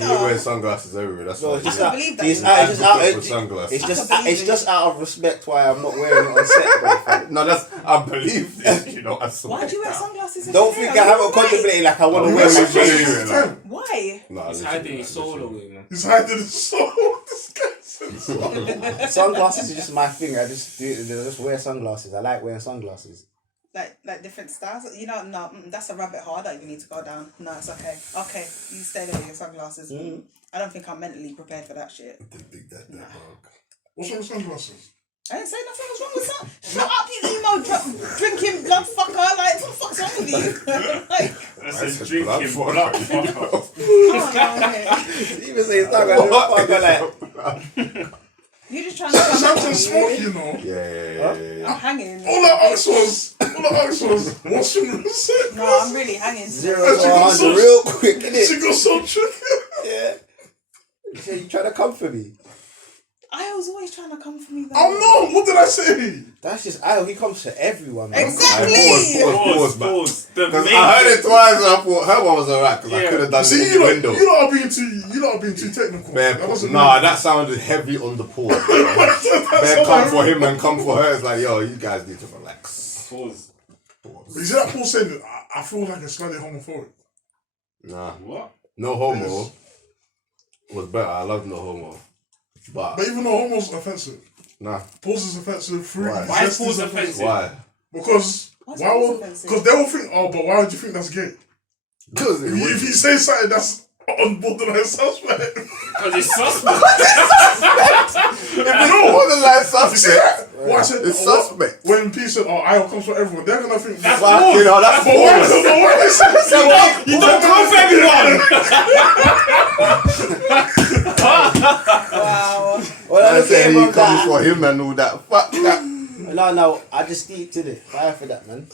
He wears sunglasses everywhere. That's why. I can believe that. It's just out of respect why I'm not wearing it on set, bro. No, I believe this. I swear. Why do you wear sunglasses? Don't think I haven't contemplated like I want to wear my Why? He's hiding his soul away, man. He's hiding his soul. Sunglasses is just my thing. I just wear sunglasses. I like wearing sunglasses. Like different styles. No, that's a rabbit hole. I don't even need to go down. No, it's okay. Okay, you stay there with your sunglasses. I don't think I'm mentally prepared for that shit. What's wrong with sunglasses? I didn't say nothing was wrong with that. Shut up, you emo drinking blood fucker. Like, what the fuck's wrong with you? I said drinking blood fucker. Even say it's like you're just trying to come Something smoky, you know. Yeah. I'm hanging. All I asked was, what's wrong with the No, I'm really hanging. 0 to 100 real quick, innit? She got so tricky. Yeah. You trying to come for me? I was always trying to come for me though. Oh no, what did I say? That's just he comes to everyone, man. Exactly. Pause. Because I heard it twice and I thought her one was alright because I could have done it in the window. You lot are being too technical. That sounded heavy on the pause. Bear come for him and come for her. It's like, yo, you guys need to relax. Pause. You see that Paul saying that I feel like it's slightly homophobic. Nah. What? No homo was better. I love no homo. But even though homo's offensive. Nah. Pause is offensive. Why is pause offensive? Why? Because they will think, but why would you think that's gay? Because if you say something that's on borderline suspect. Because it's suspect. Borderline suspect. What I said, it's suspect. When people said, IO comes for everyone, they're going to think that's pause. That's you don't come for everyone. Wow. Well, I said he comes for him and all that. Fuck that. No, I just deep to it. Fire for that, man.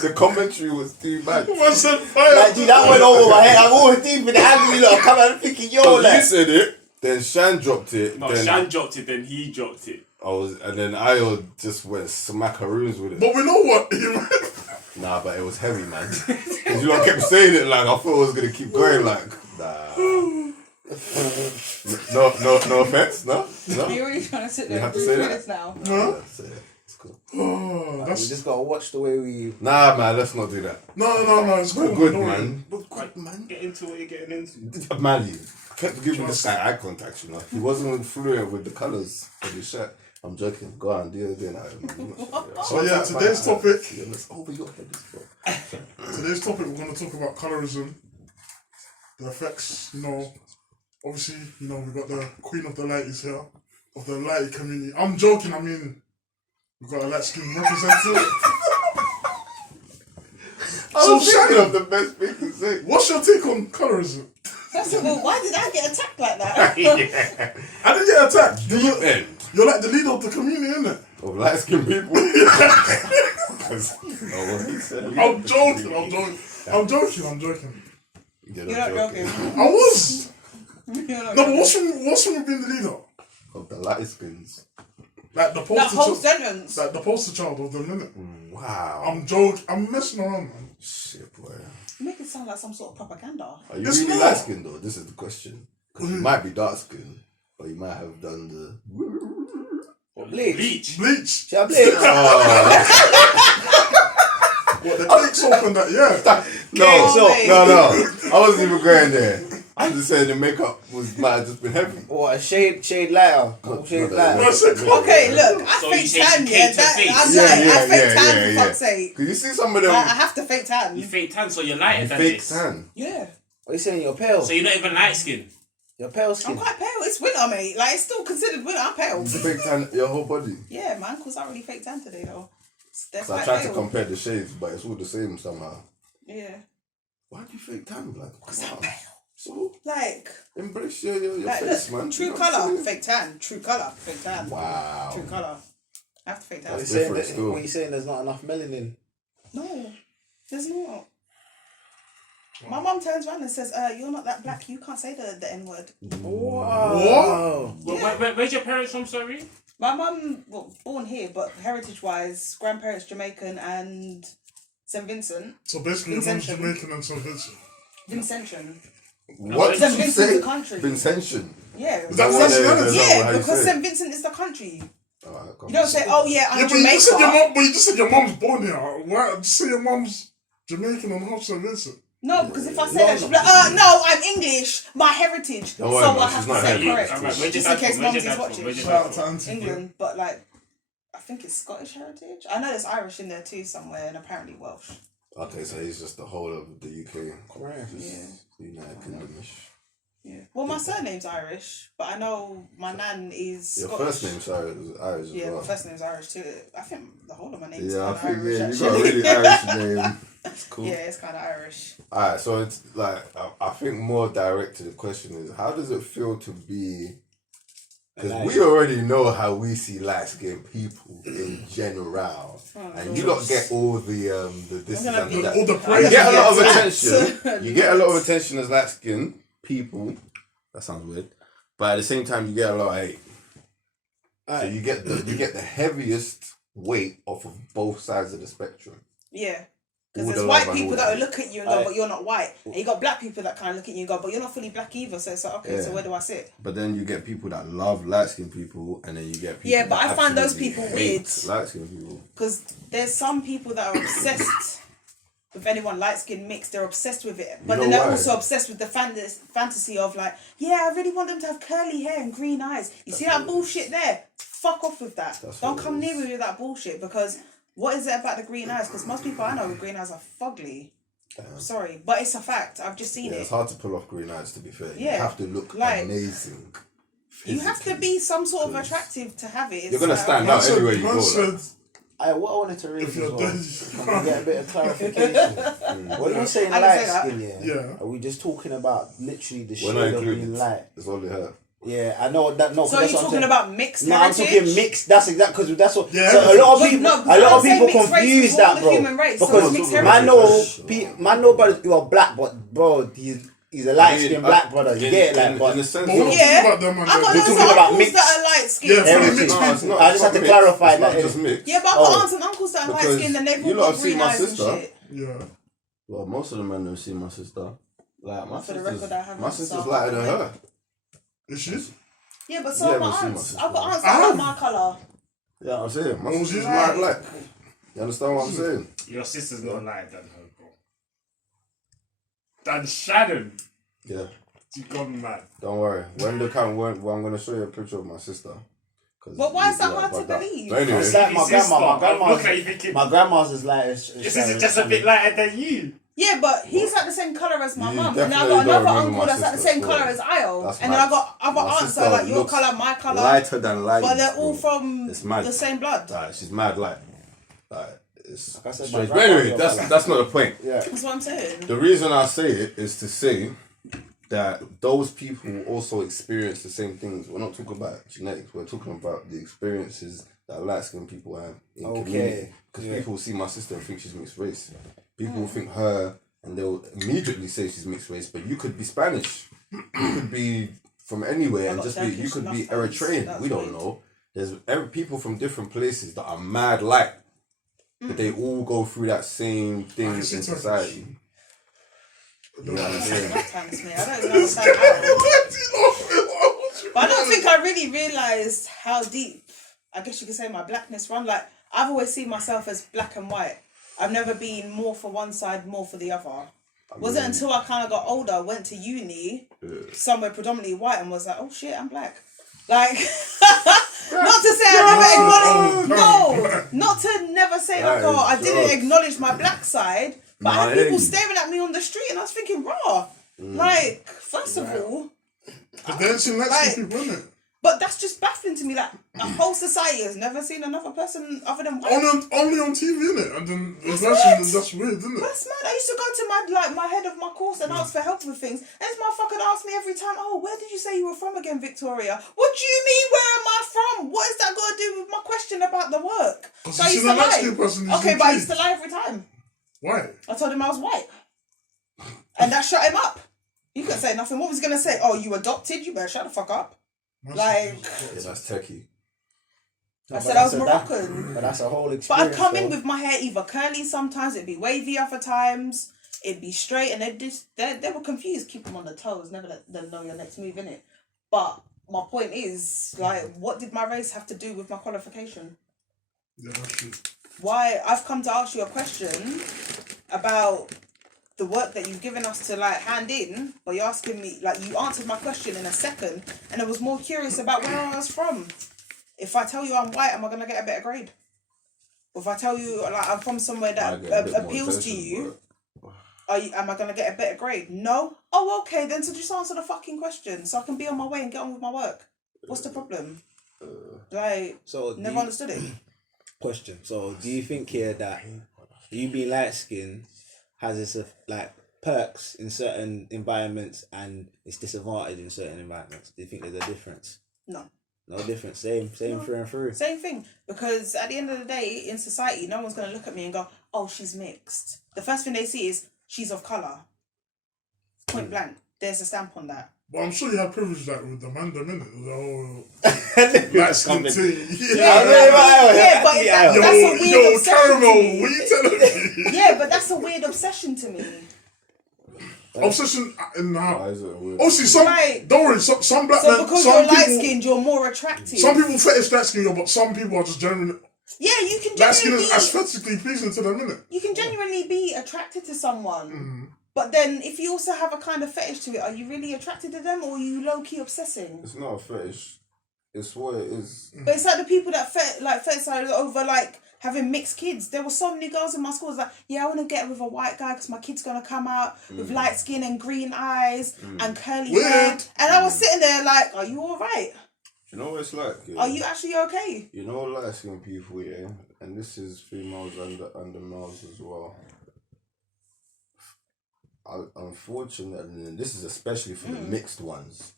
The commentary was too bad. I said fire. Like, dude, that went over my head. I'm always deep in the angle, look. Come out thinking, yo, like. You said it, then Shan dropped it. No, Shan dropped it, then he dropped it. And then Ayo just went smackaroos with it. But we know what he meant. Nah, but it was heavy, man. Because you lot kept saying it like I thought it was gonna keep going. Like, nah. No offense, no. You're really trying to sit there You have to and say do that this now. Huh? Say it. It's cool. We just gotta watch the way we. Nah, man, let's not do that. No, it's cool. We're good, man. We're good, man. Get into what you're getting into. Man, you kept giving this guy eye contact, you know. He wasn't fluent with the colours of his shirt. I'm joking. Go on, do it again. So yeah, today's topic. It's over your head, bro. Today's topic, we're going to talk about colorism, the effects. Obviously, we've got the queen of the Lighties here, of the Lightie community. I'm joking. I mean, we've got a light skin representative. I was thinking of the best thing to say. What's your take on colorism? First of all, why did I get attacked like that? Yeah. I didn't get attacked. You're like the leader of the community, innit? Of light skinned people. I'm joking. You're not joking. I was. No, but what's wrong with being the leader? Of the light skins. Like the poster that whole sentence. Like the poster child of the minute. Wow. I'm joking. I'm messing around, man. Shit, boy. You make it sound like some sort of propaganda. Are you really light skinned though? This is the question. Because you might be dark skinned, or you might have done the Bleach. Bleach. Shall I bleach? What, the cake's open that, yeah. No. I wasn't even going there. I'm just saying the makeup might have just been heavy. What, a shade lighter? Shade lighter. Okay, look, I fake tan, I fake tan for fuck's sake. Because you see some of them. I have to fake tan. You fake tan, so you're lighter than fake this. tan? Yeah. What are you saying? You're pale? So you're not even light skin? You're pale skin? I'm quite pale. It's winter, mate. Like, it's still considered winter. I'm pale. You fake tan your whole body? Yeah, man, because I really fake tan today, though. So I tried to compare the shades, but it's all the same somehow. Yeah. Why do you fake tan, blood? Because I'm pale. So? Like... Embrace your like, face, look, man. True colour, fake tan. True colour, fake tan. Wow. True colour. I have to fake tan. What are you saying? There's not enough melanin? No, there's not. My mum turns around and says, you're not that black, you can't say the N-word. Wow. What? Where's your parents from, sorry? My mum, born here, but heritage-wise, grandparents Jamaican and St. Vincent. So basically, your mum's Vincentian. Jamaican and St. Vincent. Vincentian. What did St. you Vincent's say? the country. Vincentian. Yeah. Is that what nationality? they- Yeah, how you because say it? St. Vincent is the country. Alright, come You don't on. say, oh yeah, I'm Yeah, but you just said your Jamaica. mum. But you just said your mum's born here. Why? Just say your mum's Jamaican and half St. Vincent. No, because if I say that, she'll be like, no, I'm English, my heritage. Don't So worry, man, I she's have to not say English. correct. Alright, where'd your Just dad in case from? Where'd mum's your is dad from? watching. Where'd your Shout dad out to from? Auntie. England, but like, I think it's Scottish heritage. I know there's Irish in there too somewhere, and apparently Welsh. Okay, so he's just the whole of the UK. Correct. Just Yeah. United Kingdomish. Yeah. Well, my surname's Irish, but I know my nan is Your Scottish. first name's Irish as Yeah, well. my first name's Irish too. I think the whole of my name's Yeah, I kind of think Irish. you actually. got a really Irish name. It's cool. Yeah, it's kind of Irish. Alright, so it's like I think more direct to the question is how does it feel to be? Because we already know how we see light skinned people in general, and you don't get all the this I'm gonna and be- that. All the You praise. get a lot of Yeah. attention. You get a lot of attention as light skinned people. That sounds weird, but at the same time, you get a lot of hate. So you get the heaviest weight off of both sides of the spectrum. Yeah. All Because the there's love white and people all that that. will look at you and go, but you're not white. And you got black people that kind of look at you and go, but you're not fully black either. So it's like, okay, so Yeah. where do I sit? But then you get people that love light skinned people, and then you get people. Yeah, but that I find those absolutely people hate weird. light skinned people. Because there's some people that are obsessed with anyone light skin mixed. They're obsessed with it. But You then know they're why? also obsessed with the fantasy of like, yeah, I really want them to have curly hair and green eyes. You see that bullshit there? Fuck off with that. That's Don't what it come near is. me with that bullshit because what is it about the green eyes? Because most people I know with green eyes are fugly. Sorry, but it's a fact. I've just seen Yeah, it. it's hard to pull off green eyes. To be fair, you Yeah, have to look like, amazing. You have to physically. be some sort of 'Cause attractive to have it. It's You're gonna like, stand okay. out anywhere you Man go. said, Like. What I wanted to raise if as you're well, dead, can we get a bit of clarification? When you're saying I didn't light say that. skin, Yeah. are we just talking about literally the We're shade not of being included. light? It's only her. Yeah, I know that. No, 'cause So are that's you what I'm talking saying. about mixed No, I'm heritage? talking mixed. That's exactly because that's what. Yeah, so a lot of but people, no, a because lot of I'm saying people mixed race confuse is all that, the bro. human race, so Because it's mixed man heritage. know, man know, brothers who are black, but bro, he's a light skinned black brother. You get it, like, but in the sense but we're of, not Yeah. talking about them, man. I got We're loads talking of about uncles mixed- that are light skinned. Yeah, fully Heritage. mixed No, it's people. not. I it's just not had to mixed. clarify It's not that, just innit? mixed. Yeah, but I've got Oh. aunts and uncles that are light Because skinned and they've you all lot got have seen green my eyes and sister. shit. Yeah. Well, most of the men have seen my sister. Like my For the sister's, record, I haven't, my so sister's I'm lighter than not her. Is she? Yeah, but so Yeah, are my but see my aunts. sister. I've got aunts that are my colour. Yeah, I'm saying my Oh, sister's she's light right. black. You understand what I'm saying? Your sister's not lighter than her, bro. Dan Shannon. Yeah. You gone mad. Don't worry. When I'm gonna show you a picture of my sister. But why is that Yeah, hard to but that- believe? But anyway, It's like my Sister, grandma. I'm looking at you thinking, My grandma's is like. This is just a bit lighter than you. Yeah, but he's like the same colour as my You mum. And then I definitely got don't another remember uncle my that's like the sister's same colour story. as Io. That's And then I mad. got other My aunts sister that are like your looks colour, my colour. lighter than light. But they're all from It's mad. the same blood. Like, she's mad light. Like it's Like I said, my strange. But grandma's anyway, your that's colour. that's not the point. Yeah. That's what I'm saying. The reason I say it is to say that those people also experience the same things. We're not talking about genetics. We're talking about the experiences that light-skinned people have in community. Because people see my sister and think she's mixed race. People think her and they'll immediately say she's mixed race. But you could be Spanish. You could be from anywhere and got just be. Turkish You could be enough friends. Eritrean. That's We don't weird. know. There's people from different places that are mad light. But they all go through that same thing in see Turkish. society. You know what I'm saying? Thanks, me. I don't even understand how. But I don't think I really realised how deep, I guess you could say, my blackness run. Like, I've always seen myself as black and white. I've never been more for one side, more for the other. Wasn't until I kind of got older, went to uni, somewhere predominantly white, and was like, oh shit, I'm black. Like, not to say I never acknowledged, not to never say like, oh, I didn't acknowledge my black side, but I had people staring at me on the street, and I was thinking, raw. Like, first of all, But they ain't seen light skinned people, innit? but that's just baffling to me. Like, a whole society has never seen another person other than white. Only on TV, innit? And then That's that's weird, isn't it? That's mad. I used to go to my head of my course and ask for help with things. And this motherfucker asked me every time, oh, where did you say you were from again, Victoria? What do you mean, where am I from? What has that got to do with my question about the work? So I you used seen to a light-skinned lie. person who's Okay, but I used to UK. lie every time. Why? I told him I was white. And that shut him up. He couldn't say nothing. What was he going to say? Oh, you adopted? You better shut the fuck up. Like, Yeah, that's techie. I said I was Moroccan. But that's a whole experience. But I'd come in with my hair either curly sometimes, it'd be wavy other times, it'd be straight, and they were confused. Keep them on the toes, never let them know your next move, innit? But my point is, like, what did my race have to do with my qualification? Yeah, that's true. Why? I've come to ask you a question about the work that you've given us to, like, hand in, but you're asking me, like, you answered my question in a second, and I was more curious about where I was from. If I tell you I'm white, am I going to get a better grade? Or if I tell you, like, I'm from somewhere that appeals to you, am I going to get a better grade? No? Oh, okay, then so just answer the fucking question so I can be on my way and get on with my work. What's the problem? Like, so never understood it. Question. So, do you think here that you being light skinned has its like perks in certain environments and it's disadvantage in certain environments? Do you think there's a difference? No. No difference. Same no. Through and through. Same thing. Because at the end of the day, in society, no one's going to look at me and go, oh, she's mixed. The first thing they see is she's of colour. Point blank. There's a stamp on that. But I'm sure you had privilege like with the man, the minute. The whole light skin thing. Yeah, but that's a weird obsession Caramel, to me. what are you telling me? Yeah, but that's a weird obsession to me. Obsession in the house. Why is it weird? Obviously, don't worry, some black men. So because some you're people, light skinned, you're more attractive. Some people fetish light skin, but some people are just genuinely. Yeah, you can Light skin genuinely is aesthetically pleasing to them, innit? You can genuinely be attracted to someone. Mm-hmm. But then, if you also have a kind of fetish to it, are you really attracted to them, or are you low key obsessing? It's not a fetish. It's what it is. But it's like the people that fetishize over like having mixed kids. There were so many girls in my school was like, yeah, I want to get with a white guy because my kid's gonna come out with light skin and green eyes and curly hair. And I was sitting there like, are you all right? You know what it's like? Yeah? Are you actually okay? You know, light skinned people, yeah, and this is females under males as well. Unfortunately, and this is especially for the mixed ones,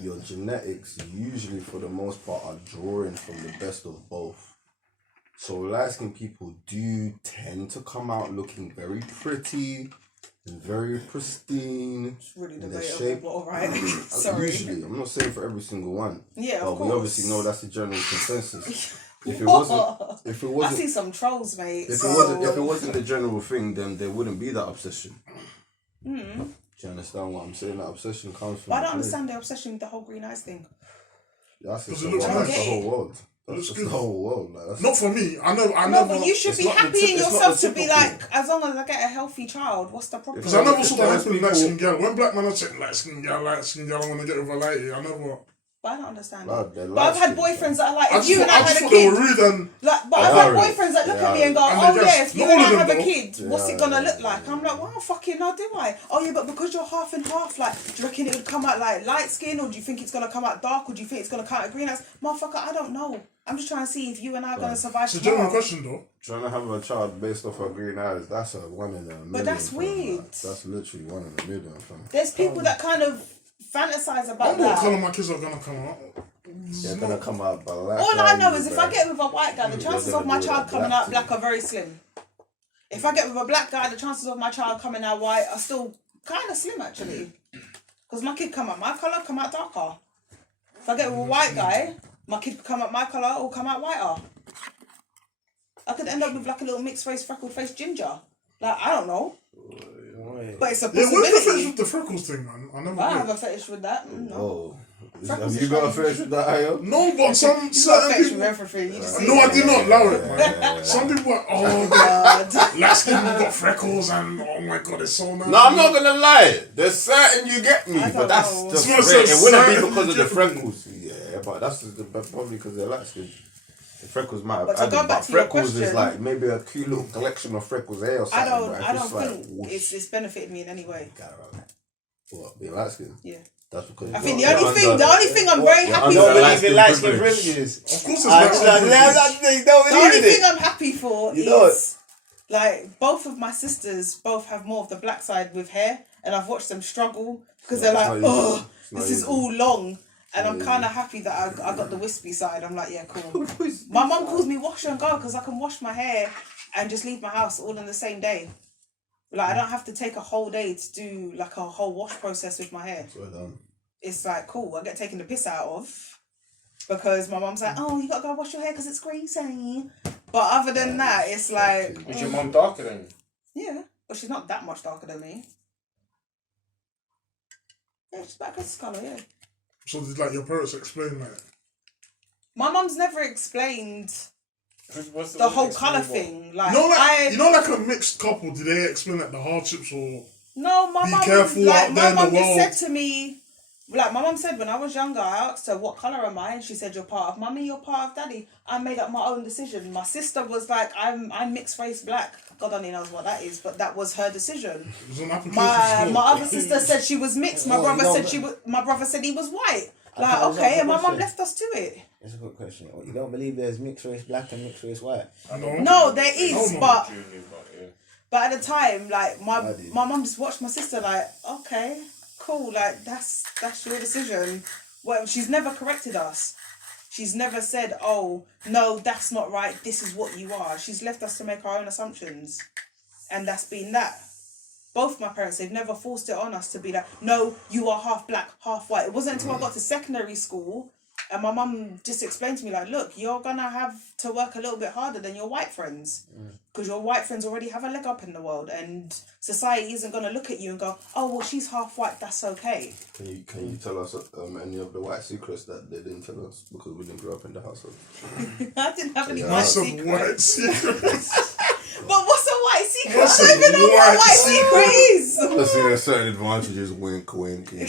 your genetics usually for the most part are drawing from the best of both. So light-skinned people do tend to come out looking very pretty and very pristine. It's really debatable, but alright. Sorry. Usually, I'm not saying for every single one. Yeah, but of course. we obviously know that's the general consensus. If it wasn't, I see some trolls, mate. If it wasn't the general thing, then there wouldn't be that obsession. Do you understand what I'm saying? That obsession comes from. But I don't understand the obsession with the whole green eyes thing. That's the whole world. That's just the whole world. Like, not for me. I know. But you should be happy in yourself to be like, as long as I get a healthy child, what's the problem? Because I never saw that happen with light skin girl. When black men are saying light skin girl, I want to get with a lightie. I never. But I don't understand. But I've had boyfriends that are like, if you and I had a they kid. were rude and Like, but I've had boyfriends that look at me and go, oh yeah, if you and I have a kid, what's it gonna look like? I'm like, well, I don't fucking know, do I? Oh yeah, but because you're half and half, like, do you reckon it would come out like light skin, or do you think it's gonna come out dark, or do you think it's gonna come out green eyes? Motherfucker, I don't know. I'm just trying to see if you and I are gonna survive. It's a genuine question though. Trying to have a child based off her green eyes, that's a 1 in a million. But that's weird. That's literally 1 in a million. There's people that kind of fantasize about I know that. what colour my kids are gonna come out. They're gonna come out black. All I know is if I get with a white guy, the chances of my child coming out black are very slim. If I get with a black guy, the chances of my child coming out white are still kind of slim actually. Because my kid come out my colour, come out darker. If I get with a white guy, my kid come out my colour or come out whiter. I could end up with like a little mixed race, freckled face ginger. Like, I don't know. But it's a possibility. Yeah, what's the fetish with the freckles thing, man? I have a fetish with that. No. Oh. Have you got a fetish with that, Ayo? No, but some certain people. No, I did not allow it, man. Some people are, oh god, last skin people got freckles and oh my god, it's so nice. No, I'm not gonna lie. There's certain you get me, but that's just it wouldn't be because of the freckles. Yeah, but that's probably because they're light skin. The freckles might have added, but freckles is like maybe a cute little collection of freckles here or something. I don't think it's benefited me in any way. What, being light skin? Yeah. That's because I think the only thing I'm very happy for. Light skin privileges. Of course, it's the only thing I'm happy for is like both of my sisters both have more of the black side with hair, and I've watched them struggle because they're like, oh, this is all long. And I'm kind of happy that I got the wispy side. I'm like, yeah, cool. My mum calls me wash and go because I can wash my hair and just leave my house all in the same day. Like, I don't have to take a whole day to do like a whole wash process with my hair. Well done. It's like, cool, I get taken the piss out of. because my mum's like, oh, you gotta go wash your hair because it's greasy. But other than that, it's like... Is your mum darker than you? Yeah, but she's not that much darker than me. Yeah, she's about Chris's colour, yeah. So did like your parents explain that? My mum's never explained What's the whole colour thing. Like, you know, like a mixed couple, did they explain like the hardships or... No, my Be mum, careful like, out my there in mum the just world. said to me, like, my mum said when I was younger, I asked her, what colour am I? And she said, you're part of mummy, you're part of daddy. I made up my own decision. My sister was like, I'm mixed race black. God only knows what that is, but that was her decision. It was an application My form. other sister said she was mixed. My brother said my brother said he was white. Like, okay, and my mum left us to it. It's a good question. You don't believe there's mixed race black and mixed race white? No, there is, No, but Junior, but yeah. But at the time, like my I did. mum just watched my sister like, okay, cool, like that's your decision. Well, she's never corrected us. She's never said, oh no, that's not right. This is what you are. She's left us to make our own assumptions, and that's been that. Both my parents, they've never forced it on us to be like, no, you are half black, half white. It wasn't until I got to secondary school and my mum just explained to me like, look, you're gonna have to work a little bit harder than your white friends because your white friends already have a leg up in the world and society isn't gonna look at you and go, oh well, she's half white, that's okay. Can you tell us any of the white secrets that they didn't tell us because we didn't grow up in the household? I didn't have any white Massive secrets. white secrets. But what's a white secret? What's I don't even know what a white white secret is. Let's see, there's certain advantages. Wink, wink. You know,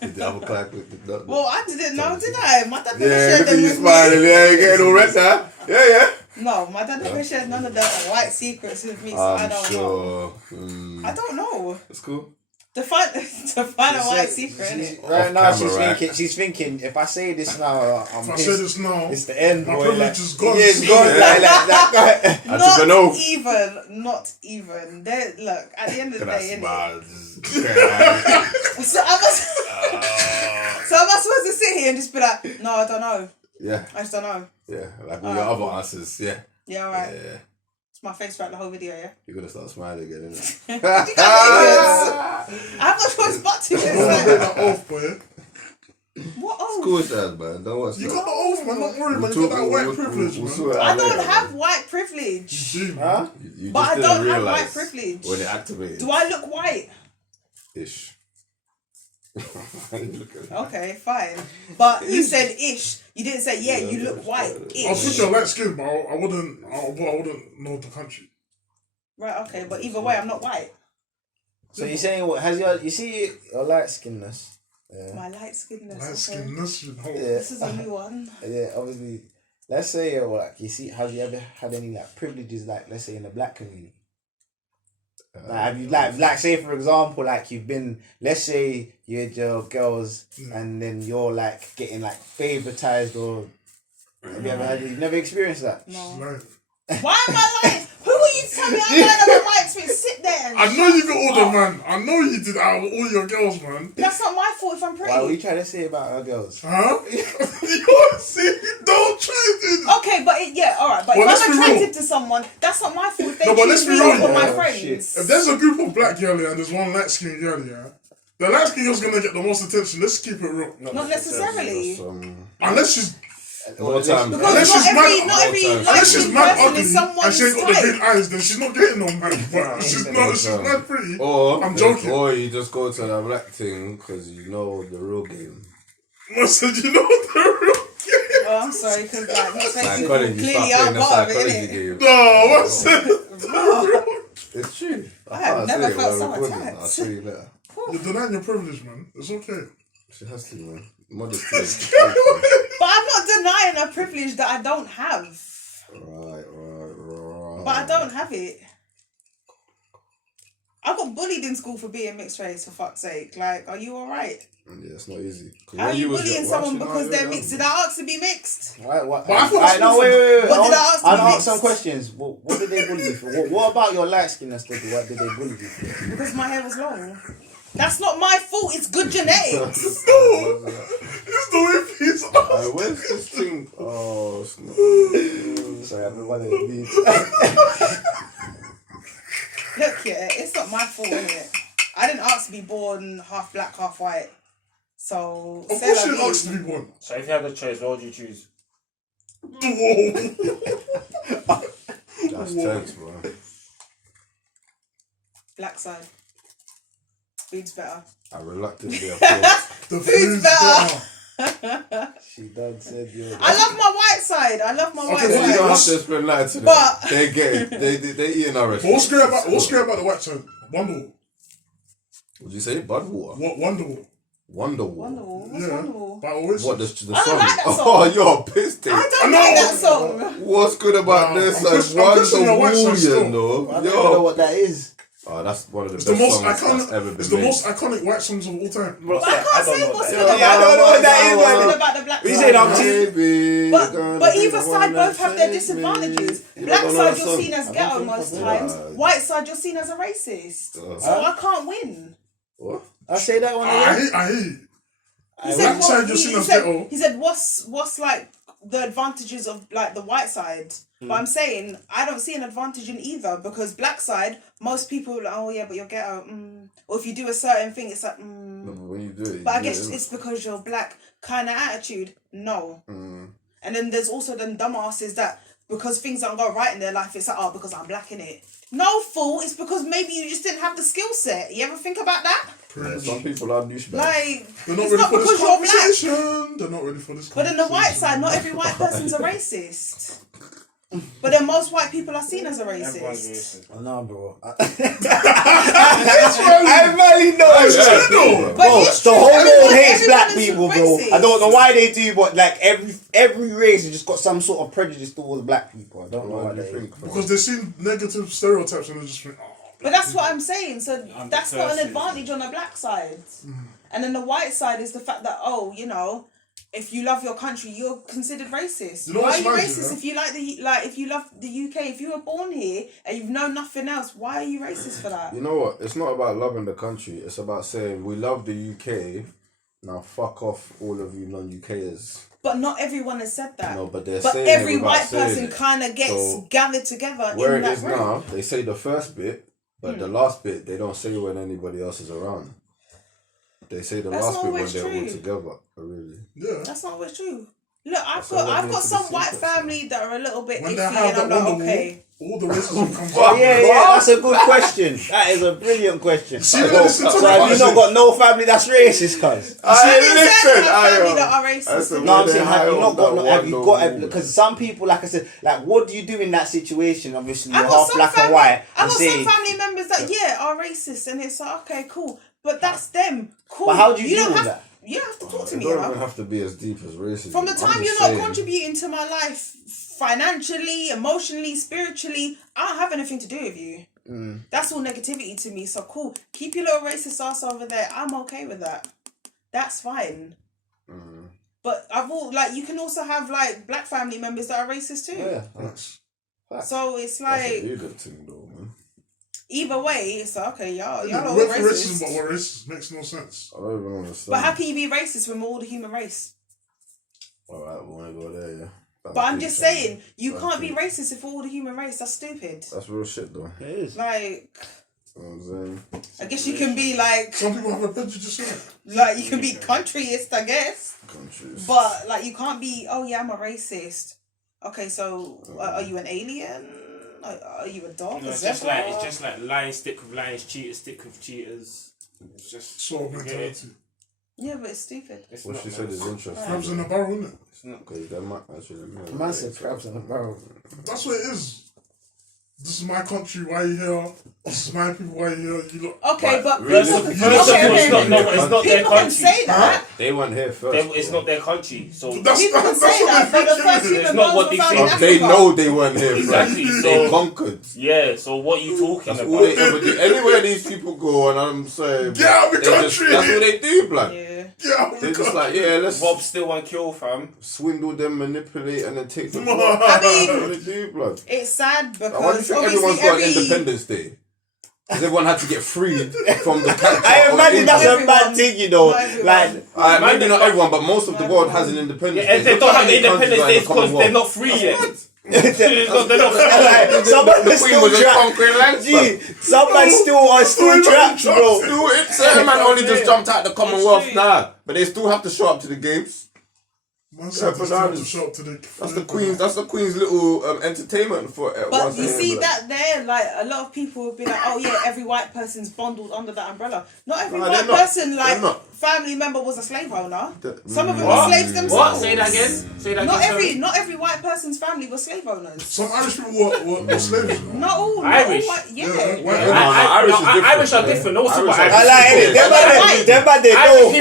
did the other clap with the Well, I didn't know, did I? My dad never yeah, shared look at them you with smiling. me. Yeah, you getting all red now. Yeah. No, my dad never shared none of the white secrets with me, so I I'm don't know. sure. I don't know. It's cool. To find a white secret, innit? Right now, Off camera, she's thinking, if I say this now, I'm If I pissed. say this now, It's the end, my boy. privilege is gone. Yeah, it's gone. Like, I took an oath. Not even. Look, at the end of the Can I day, innit? smile? Just- So am I supposed to sit here and just be like, no, I don't know. Yeah, I just don't know. yeah. Like all your other answers. Yeah. Yeah, alright. Yeah. It's my face throughout the whole video, yeah? You're gonna start smiling again, innit? You guys are idiots. I have no choice but to. It's Don't like, take that oath, boy. what oath? School dad, man. Don't watch You that. got the oath, man. Don't worry, man. You got that white privilege, man. sort it I out don't later, have man. white privilege. You do, huh? man. You But just I didn't don't have realise white privilege. when it activated. Do I look white? Ish. Look at that. Okay, fine. But you said ish. You didn't say, yeah, you look white. I was Ish. thinking light skin, but I wouldn't know the country. Right, okay, but either way, I'm not white. So you're saying, what, you see your light skinness? Yeah. My light skinness. Light Okay. skinness, you know. Yeah. This is a new one. Yeah, obviously. Let's say, like, you see, have you ever had any like privileges, like, let's say, in the black community? Like, have you like say for example, like you've been, let's say you had your girls and then you're like getting like favoritized, or have you ever had? You've never experienced that? She's No. lying. Why am I lying? Who are you telling me I'm lying about my experience? Sit there. And I know you got all the man. I know you did out of all your girls, man. That's not my fault if I'm pretty. Why were you trying to say about our girls? Huh? You see, don't try to. Okay, but yeah, alright. But Well, let's if I'm be real. attracted to someone, that's not my fault if they No, but let's choose be me real, over my yeah. friends. If there's a group of black girl here and there's one light skinned girl here, the light skinned girl's gonna get the most attention. Let's keep it real. Not necessarily. Unless she's More time. Because Unless she's not every mad- light unless she's skinned mad person ugly is someone's and she ain't got the type. big eyes, then she's not getting no man. But she's mad pretty. Or I'm joking. Or you just go to the black thing because you know the real game. I said, you know the real game. Oh, I'm sorry, because like mixed race people Psychology. clearly Stop aren't playing the part of it, psychology innit? game. No, I said the real. It's true. I have can't never say it felt while so recording. attacked. I'll show you later. You're denying your privilege, man. It's okay. She has to, man. Modesty. But I'm not denying a privilege that I don't have. Right. But I don't have it. I got bullied in school for being mixed race, for fuck's sake. Like, are you alright? Yeah, it's not easy. 'Cause How are when you was bullying young- someone actually, no, because yeah, they're yeah. mixed? Did I ask to be mixed? Right, what? But I thought that's no, wait. What did I ask to I'll be ask mixed? some questions. What did they bully you for? What about your light skinness? What did they bully you for? Because my hair was long. That's not my fault, it's good genetics. It's the way he's Where's this thing? Oh, it's not. Sorry, I've been one of the beats. Look, yeah, it's not my fault, innit? I didn't ask to be born half black, half white. So, Of course you asked to be born. So if you had a choice, what would you choose? Whoa. That's tense, bro. black side. Food's better. I reluctantly applaud. The Food's better. She done said you're. I love my white side. I love my white Okay, You don't have side. to explain that to them. But- They get it. They eating our But what's great about the white side? Wonderwall. Would you say Budwater? What Wonderwall? Wonderwall. Wonderwall. What's Yeah. Wonderwall? By Oasis. What the song? I don't like that song. Oh, you're pissed. I eh? don't know. like that song. What's good about Nah, this? I'm pushing your white side Wonderwall, still. you know. I don't know Yo. what that is. Oh, that's one of the It's best the most songs that's ever iconic. been It's the made. most iconic white songs of all time. Bro, But I can't say what's good Yeah, I don't know what that is, what's man. good about the black You side. said I'm cheating. Baby, But you're gonna either be the side one both that have their saves me. disadvantages. You Black don't know side that you're song? seen as I ghetto don't think most I've times. heard that. White side you're seen as a racist. So I can't win. What? I say that one I again. hate. He said, Black what, side you're seen as ghetto. he said what's like the advantages of like the white side. But I'm saying I don't see an advantage in either because black side most people are like, oh yeah, but you're ghetto. Or if you do a certain thing, it's like No, but when you do it, But I you do guess it, it's because you're black kind of attitude. No. Mm. And then there's also them dumbasses that because things don't go right in their life, it's like, oh, because I'm black in it. No, fool. It's because maybe you just didn't have the skill set. You ever think about that? Yeah, some people are douchebags. Like, They're not it's ready not for because this you're black. conversation. They're not ready for this But conversation. on the white side, not every white person's a racist. But then most white people are seen as a Everyone's racist. racist. Oh, no, bro. I really know it's true though. But Bro, it's the true. whole world Everyone- hates everyone black is people, bro. racist. I don't know why they do, but like every race has just got some sort of prejudice towards black people. I don't know What why do you they think? Because they see negative stereotypes and they just think, oh. But that's what I'm saying. So I'm that's the not an first advantage on the black side. And then the white side is the fact that, oh, you know, if you love your country, you're considered racist. You know Why are what's you mad, racist yeah? if you if you love the UK, if you were born here and you've known nothing else, why are you racist for that? You know what? It's not about loving the country. It's about saying we love the UK. Now fuck off, all of you non-UKers. But not everyone has said that. No, but they're But saying every it without white saying person it. kind of gets So, gathered together Where in it that is room. now, they say the first bit, but the last bit they don't say when anybody else is around. They say the That's last not bit when always they're all true. together. Really? Yeah. That's not always true. Look, I've all that got needs to be some white secret. family that are a little bit When they iffy, have and that I'm like, Wonderwall, okay. all the racism comes Oh, out. yeah, that's a good question. That is a brilliant question. See, listen to So me, have you listen. not got no family that's racist, cuz? I didn't say I have family that are racist. No, I'm saying, have you not got no, have you got, because some people, like I said, like, what do you do in that situation? Obviously, you're I've got half some black and family. white. I've and got say, some family members that are racist, and it's like, okay, cool, but that's them. Cool. But how do you don't deal with have, that? You don't have to talk to It me don't about. even have to be as deep as racism. From the I'm time just you're saying. not contributing to my life financially, emotionally, spiritually, I don't have anything to do with you. That's all negativity to me. So cool. Keep your little racist ass over there. I'm okay with that. That's fine. But you can also have like black family members that are racist too. Yeah, Thanks. So it's that's a like weird thing though, man. either way, it's like, okay, y'all Yeah, all we're for racist. racism, but we're racist. Makes no sense. I don't even understand. But how can you be racist when we're all the human race? Alright, we wanna go there, yeah. But I'm just saying, you can't be racist if we're all the human race. That's stupid. That's real shit though. It is. Like, You know what I'm saying? I guess you can be like Some people have a prejudice in it. you can be countryist, I guess. Countries. But like, you can't be. Oh yeah, I'm a racist. Okay, so are you an alien? Are you a dog? No, a it's just zebra? like lions stick with lions, cheaters stick with cheaters. It's just Sort of mentality. Yeah, but it's stupid. It's What not she said is interesting. Crabs in a barrel, isn't it? It's not. Okay, that might actually. Man said crabs in a barrel. That's what it is. This is my country, why you here? This is my people, why you here? You look. Okay, Right, but really? people, First of all, okay, it's not their people can country. say that. They weren't here first. It's bro. not their country, so That's People can that's say what that, they but the think first it is. human It's not bones what were they found think. in But they Africa. know they weren't here Exactly, first. so- They conquered. yeah. So what you talking That's about? all they ever do. Anywhere these people go, and I'm saying, Get out of the they just- country. that's what they do, blood. Yeah. Yeah, They're just like, yeah, let's Rob still and kill, fam. swindle them, manipulate, and then take the. I That's mean, what they do, blood. it's sad Like, why do you because think everyone's obviously got an Independence Day? Because everyone had to get freed from the capture. I of imagine that's England. a bad thing, you know. Not everyone. Like, Maybe not everyone, but most of the world has an Independence Day. Yeah, they Look don't how have many Independence countries are Day in the because they're Commonwealth. not free yet. Someone Queen was just conquering lands, Gee, some man still trapped, bro. Certain man only just jumped out the Commonwealth now, but they still have to show up to the games. Man said they still have to show up to the. That's the Queen's little entertainment for. But you see that there, like a lot of people would be like, oh yeah, every white person's bundled under that umbrella. Not every white person, like family member, was a slave owner. Some of them were slaves themselves. What? Say that again. Say that again. Not every white person's family was slave owners. Some Irish people were slaves. Not all. Irish. Irish are different. Also, I like it. Them man, they know.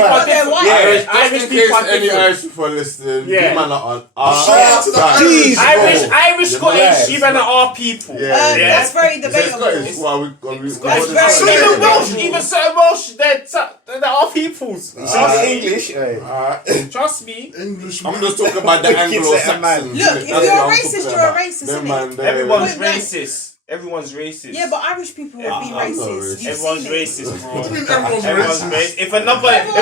Irish people are Any different. Irish people listening, Yeah. man are on. Irish, Scottish, even our people. That's very debatable. Even certain Welsh, they're our peoples. English. Trust me. English. I'm just talking about the Anglo-Saxons. Look, if you're a racist, you're a racist, isn't it? Everyone's racist. Everyone's racist. Yeah, but Irish people have been racist. Everyone's racist, bro. Everyone's racist. If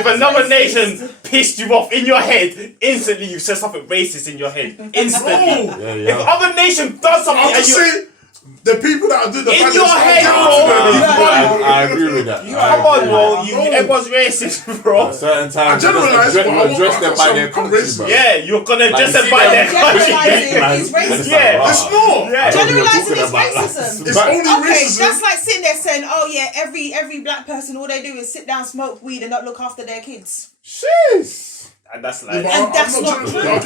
another nation pissed you off in your head, instantly you said something racist in your head. Instantly. If other nation does something and you... The people that did the in your head, bro. I agree with that. Come on, bro. Everyone's racist, bro. Certain times, address them by their country, bro. Yeah, you're gonna address them by their country. Generalizing is racism. Yeah, it's not. Yeah. Generalizing is racism. It's only racism. That's like sitting there saying, "Oh yeah, every black person, all they do is sit down, smoke weed, and not look after their kids." Jeez. And that's like, and that's not true. But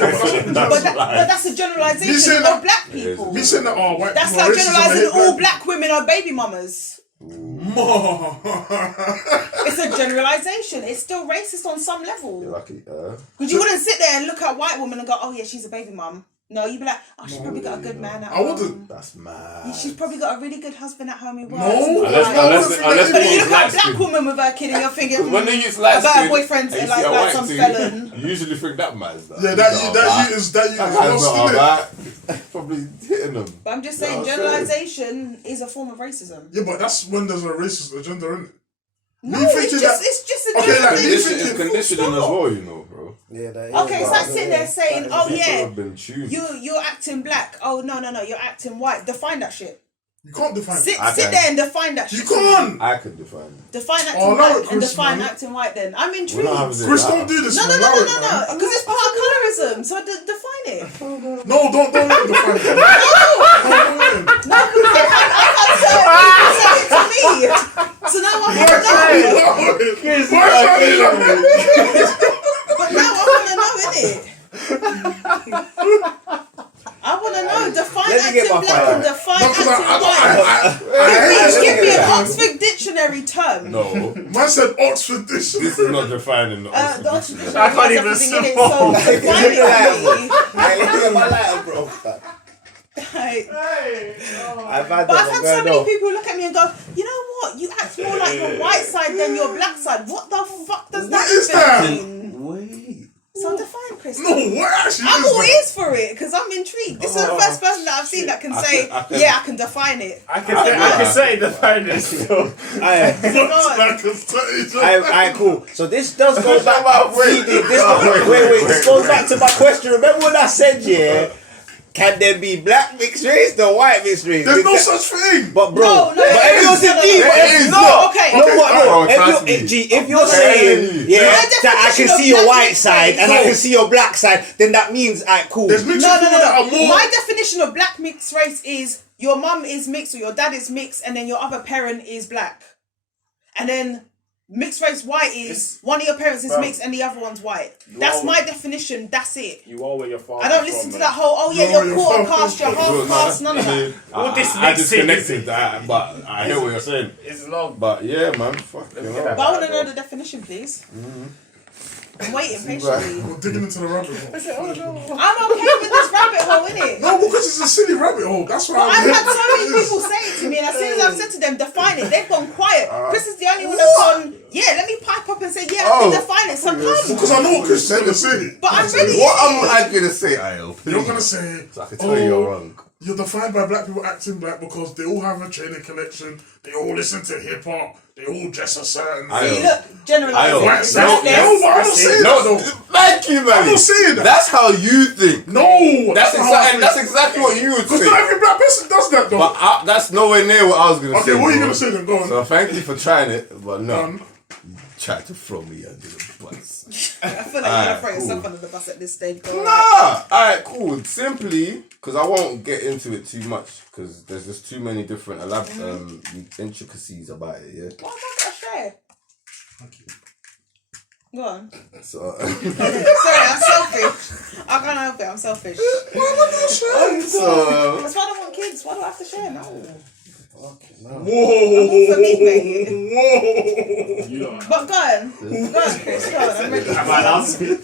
that's a generalization of black people. Me saying that white that's people like are racist generalizing all black women are baby mamas. It's It's a generalization. It's still racist on some level. You're lucky. Because you wouldn't sit there and look at a white woman and go, "Oh yeah, she's a baby mum." No, you'd be like, "Oh, she's probably got a good man at home. I wouldn't. That's mad. She's probably got a really good husband at home. Unless But then you look at a black woman with her kid and you're thinking, when they use light about skin, her boyfriend and you like see a white some thing, felon. You usually think that man's that. Yeah, that is lost in it. Probably hitting them. But I'm just saying, generalization is a form of racism. Yeah, but that's when there's a racist agenda, isn't it? No, it's just a generalization. It's conditioning as well, you know, bro. Yeah, that is. Okay, it's like sitting there saying, "Oh yeah, you're you're acting black." Oh no, you're acting white. Define that shit. You can't define Sit there and define that shit. You can't. I can define it. Define acting black and define acting white. Then I'm intrigued. Chris, don't do this. No, because it's part of colorism. So define it. No, don't let him define it. No, because I said it to me. So now I want to know. But now I want to know, innit? I want to know. Define acting black and define acting white. Just give me an Oxford Dictionary term. No. Man said Oxford Dictionary. This is not defining the Oxford Dictionary. I can't even So define it for me. My lighter, bro. But I've had so many people look at me and go, "You know what? You act more like your white side than your black side. What the fuck does that mean?" Wait. So define, Chris. No, what actually I'm is all that? ears for it because I'm intrigued. This is the first person that I've seen that can say, "Yeah, I can define it." I can say define this. So. Alright, cool. So this does go back. Wait. This goes back to my question. Remember when I said, yeah, can there be black mixed race or white mixed race? There's no such thing. But bro, No, if you're if you're saying, yeah, that I can see your white side and I can see your black side, then that means, alright, cool. There's mixed people that are more. My definition of black mixed race is your mum is mixed or your dad is mixed, and then your other parent is black, and then mixed race white is one of your parents is mixed and the other one's white. That's my definition. That's it. You are where your father. I don't listen to that whole you're quarter caste, you're half caste, none of that. All this I mixing disconnected that, but I hear what you're saying. It's long. But yeah, man, fuck you know. But I want to know the definition, please. I'm waiting patiently. We're digging into the rabbit hole. I'm okay with this rabbit hole, innit? No, because it's a silly rabbit hole. That's why I've had so many people say it to me, and as soon as I've said to them, define it, they've gone quiet. Chris is the only one that's gone, yeah, let me pipe up and say, yeah, I can define it. So come. Because I know what Chris is going to say. But I'm ready. What am I gonna say, Ayo? You're going to say, So I can tell you you're wrong. You're defined by black people acting black because they all have a training collection, they all listen to hip hop, they all dress a certain. See, look, generalising. No, but I'm not saying that though. Thank you, man. I'm not saying that. That's how you think. No, That's exactly what you would Because say. not every black person does that, though. But that's nowhere near what I was gonna say. Okay, what are you bro. gonna say then? Go on. So thank you for trying it, but no. You tried to throw me under the bus. I feel like you're gonna throw yourself under the bus at this stage. Go on. Nah! Alright, cool. Simply, because I won't get into it too much, because there's just too many different intricacies about it, yeah? Why am I gonna share? Thank you. Go on. So, Sorry, I'm selfish. I can't help it. I'm selfish. so That's why I don't want kids. Why do I have to share? No. Whoa. For me, mate. Whoa. You know. But go on. Go on, Chris. Go on. I'm ready. Am I allowed to speak?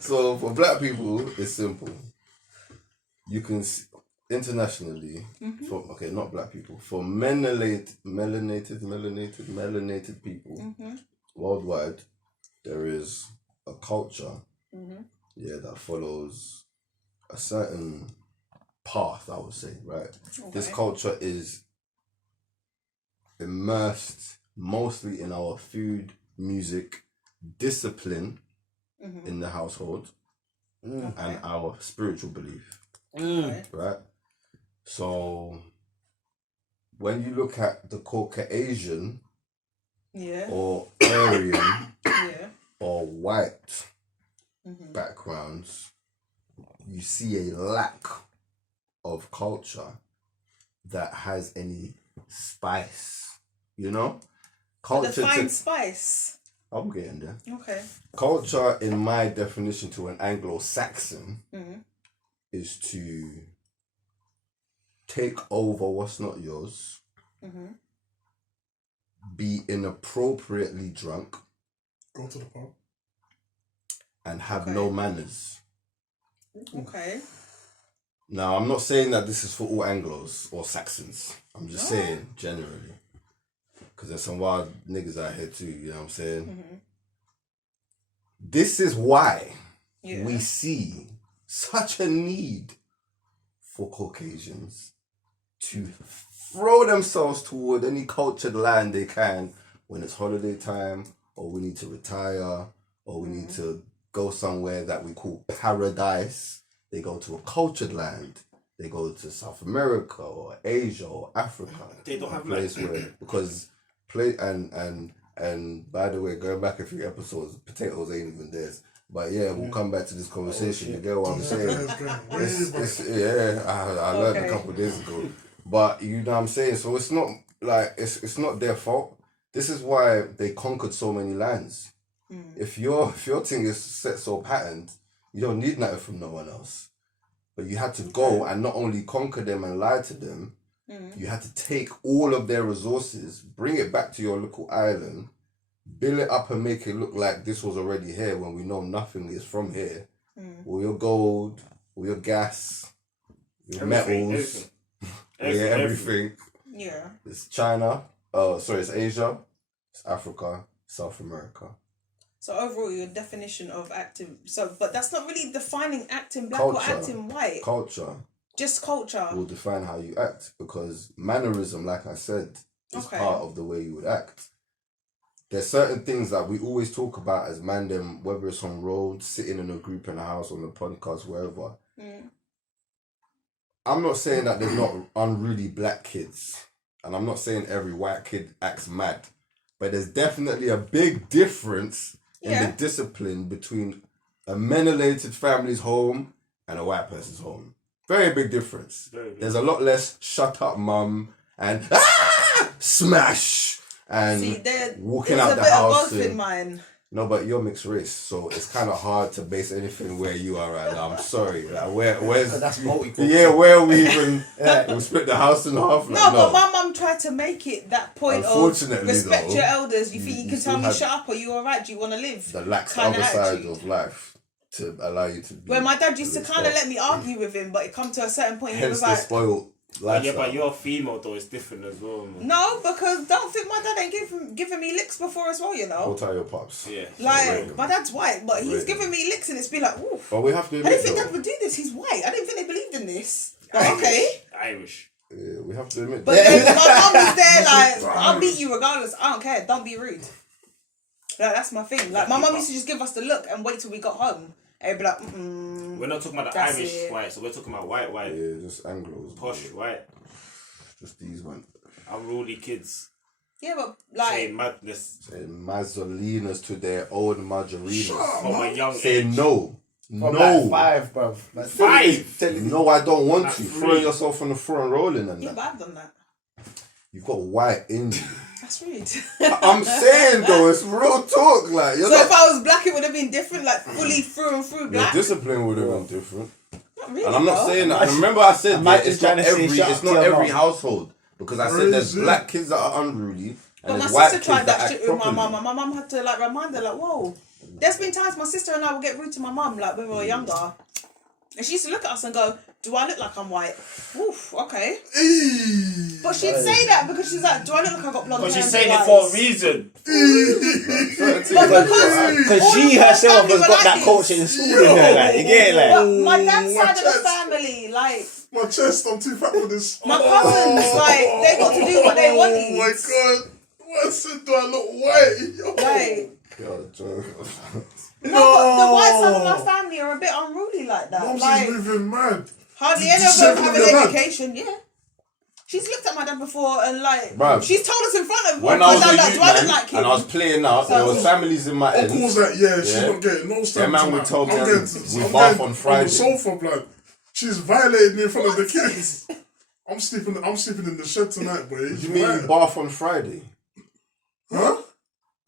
So for black people, it's simple. You can internationally, for not black people, for melanated people worldwide, there is a culture, that follows a certain path. I would say, right? Okay. This culture is immersed mostly in our food, music, discipline. In the household and our spiritual belief, right? So when you look at the Caucasian or Aryan or white backgrounds, you see a lack of culture that has any spice, you know? Culture define spice. I'm getting there. Okay. Culture, in my definition to an Anglo-Saxon, is to take over what's not yours, be inappropriately drunk, Go to the pub. and have no manners. Okay. Now, I'm not saying that this is for all Anglos or Saxons. I'm just saying generally. Because there's some wild niggas out here too, you know what I'm saying? This is why we see such a need for Caucasians to throw themselves toward any cultured land they can when it's holiday time, or we need to retire, or we need to go somewhere that we call paradise. They go to a cultured land. They go to South America or Asia or Africa. They don't have place where, because and by the way, going back a few episodes, potatoes ain't even theirs. But yeah, we'll come back to this conversation. You get what I'm saying? I learned a couple of days ago. But you know what I'm saying? So it's not like it's not their fault. This is why they conquered so many lands. If your thing is set so patterned, you don't need nothing from no one else. But you had to go and not only conquer them and lie to them, you had to take all of their resources, bring it back to your local island, build it up and make it look like this was already here when we know nothing is from here. All your gold, all your gas, your metals, everything. Yeah. It's China, it's Asia, it's Africa, South America. So overall, your definition of acting, but that's not really defining acting black Culture. or acting white. Culture. Just culture. Will define how you act, because mannerism, like I said, is part of the way you would act. There's certain things that we always talk about as mandem, whether it's on road, sitting in a group in a house, on a podcast, wherever. I'm not saying that there's not unruly black kids, and I'm not saying every white kid acts mad, but there's definitely a big difference in the discipline between a melanated family's home and a white person's home. Very big difference. There's a lot less shut up mum and smash and walking out the house. There's a bit of both in mine. No, but you're mixed race, so it's kind of hard to base anything where you are right now. I'm sorry. Like, where's that's multicultural. Yeah, where we even we'll split the house in half. Like, no, but my mum tried to make it that point of respect your elders. You think you can tell me shut up, or you alright? Do you want to live? The lax other side of life to allow you to be. Where my dad used to kind of let me argue with him, but it come to a certain point, he was like, spoiled lifestyle. Yeah, but you're female though, it's different as well, man. no, because don't think my dad ain't giving me licks before as well, you know. Hold tight your pops. Yeah. Like, my dad's white, but he's giving me licks and it's been like, oof. But we have to I admit, didn't think dad would do this, he's white. I didn't think they believed in this. But okay. Irish. Yeah, we have to admit. But then my mum was there like, I'll beat you regardless. I don't care. Don't be rude. Like, that's my thing. Like, my mum used to just give us the look and wait till we got home. And it'd be like, We're not talking about the That's Irish it. white, so we're talking about white. Yeah, just Anglos. Posh white. Just these ones. Unruly kids. yeah, but like, Saying madness Saying Mazzolinas to their own margarinas. from a young Say age. no. From No. like 5, bruv. Like, Five. No, I don't want to. That's Throwing rude. yourself on the floor and rolling and yeah, that. but I've done that. You've got white in you. That's rude. I'm saying though, it's real talk. Like, you're So not, if I was black, it would have been different, like fully through and through your black. discipline would have been different. Not really. And I'm not though. saying that. And remember, I said that Imagine it's not trying to say every, shut it's up not to your every mum. household because I said there's Crazy. black kids that are unruly and But my there's white sister kids tried that that act shit with my properly. mum, and my mum had to like remind her, like, whoa. There's been times my sister and I would get rude to my mum, like when we were younger, and she used to look at us and go, "Do I look like I'm white?" Oof, okay. But she'd say that because she's like, "Do I look like I got blonde But hair?" she's and saying blue it for a eyes?" reason. Because all she of her herself family has were got like that this. culture installed in her. Like, you get it? Like, But my dad's my side of the chest. family, like My chest, I'm too fat for this. my cousins, like they got to do what they wanted. Oh my god. What said do I look white? Yo. Like, Yo, Joe. no, but the white side of my family are a bit unruly like that. Mom's Like, is moving mad. hardly Did any you of say them from have your an dad? education. Yeah. She's looked at my dad before and like, Bruv. she's told us in front of When my I was dad, a like, youth do I look man like him? and I was playing out, there was families in my Of end. course that, yeah, she's Yeah. not getting no That stand man tonight. would tell me I'm we getting- bath getting on Friday. On the sofa, blood. She's violated me in front of the kids. I'm sleeping in the shed tonight, boy. What do you mean you bath on Friday? Huh?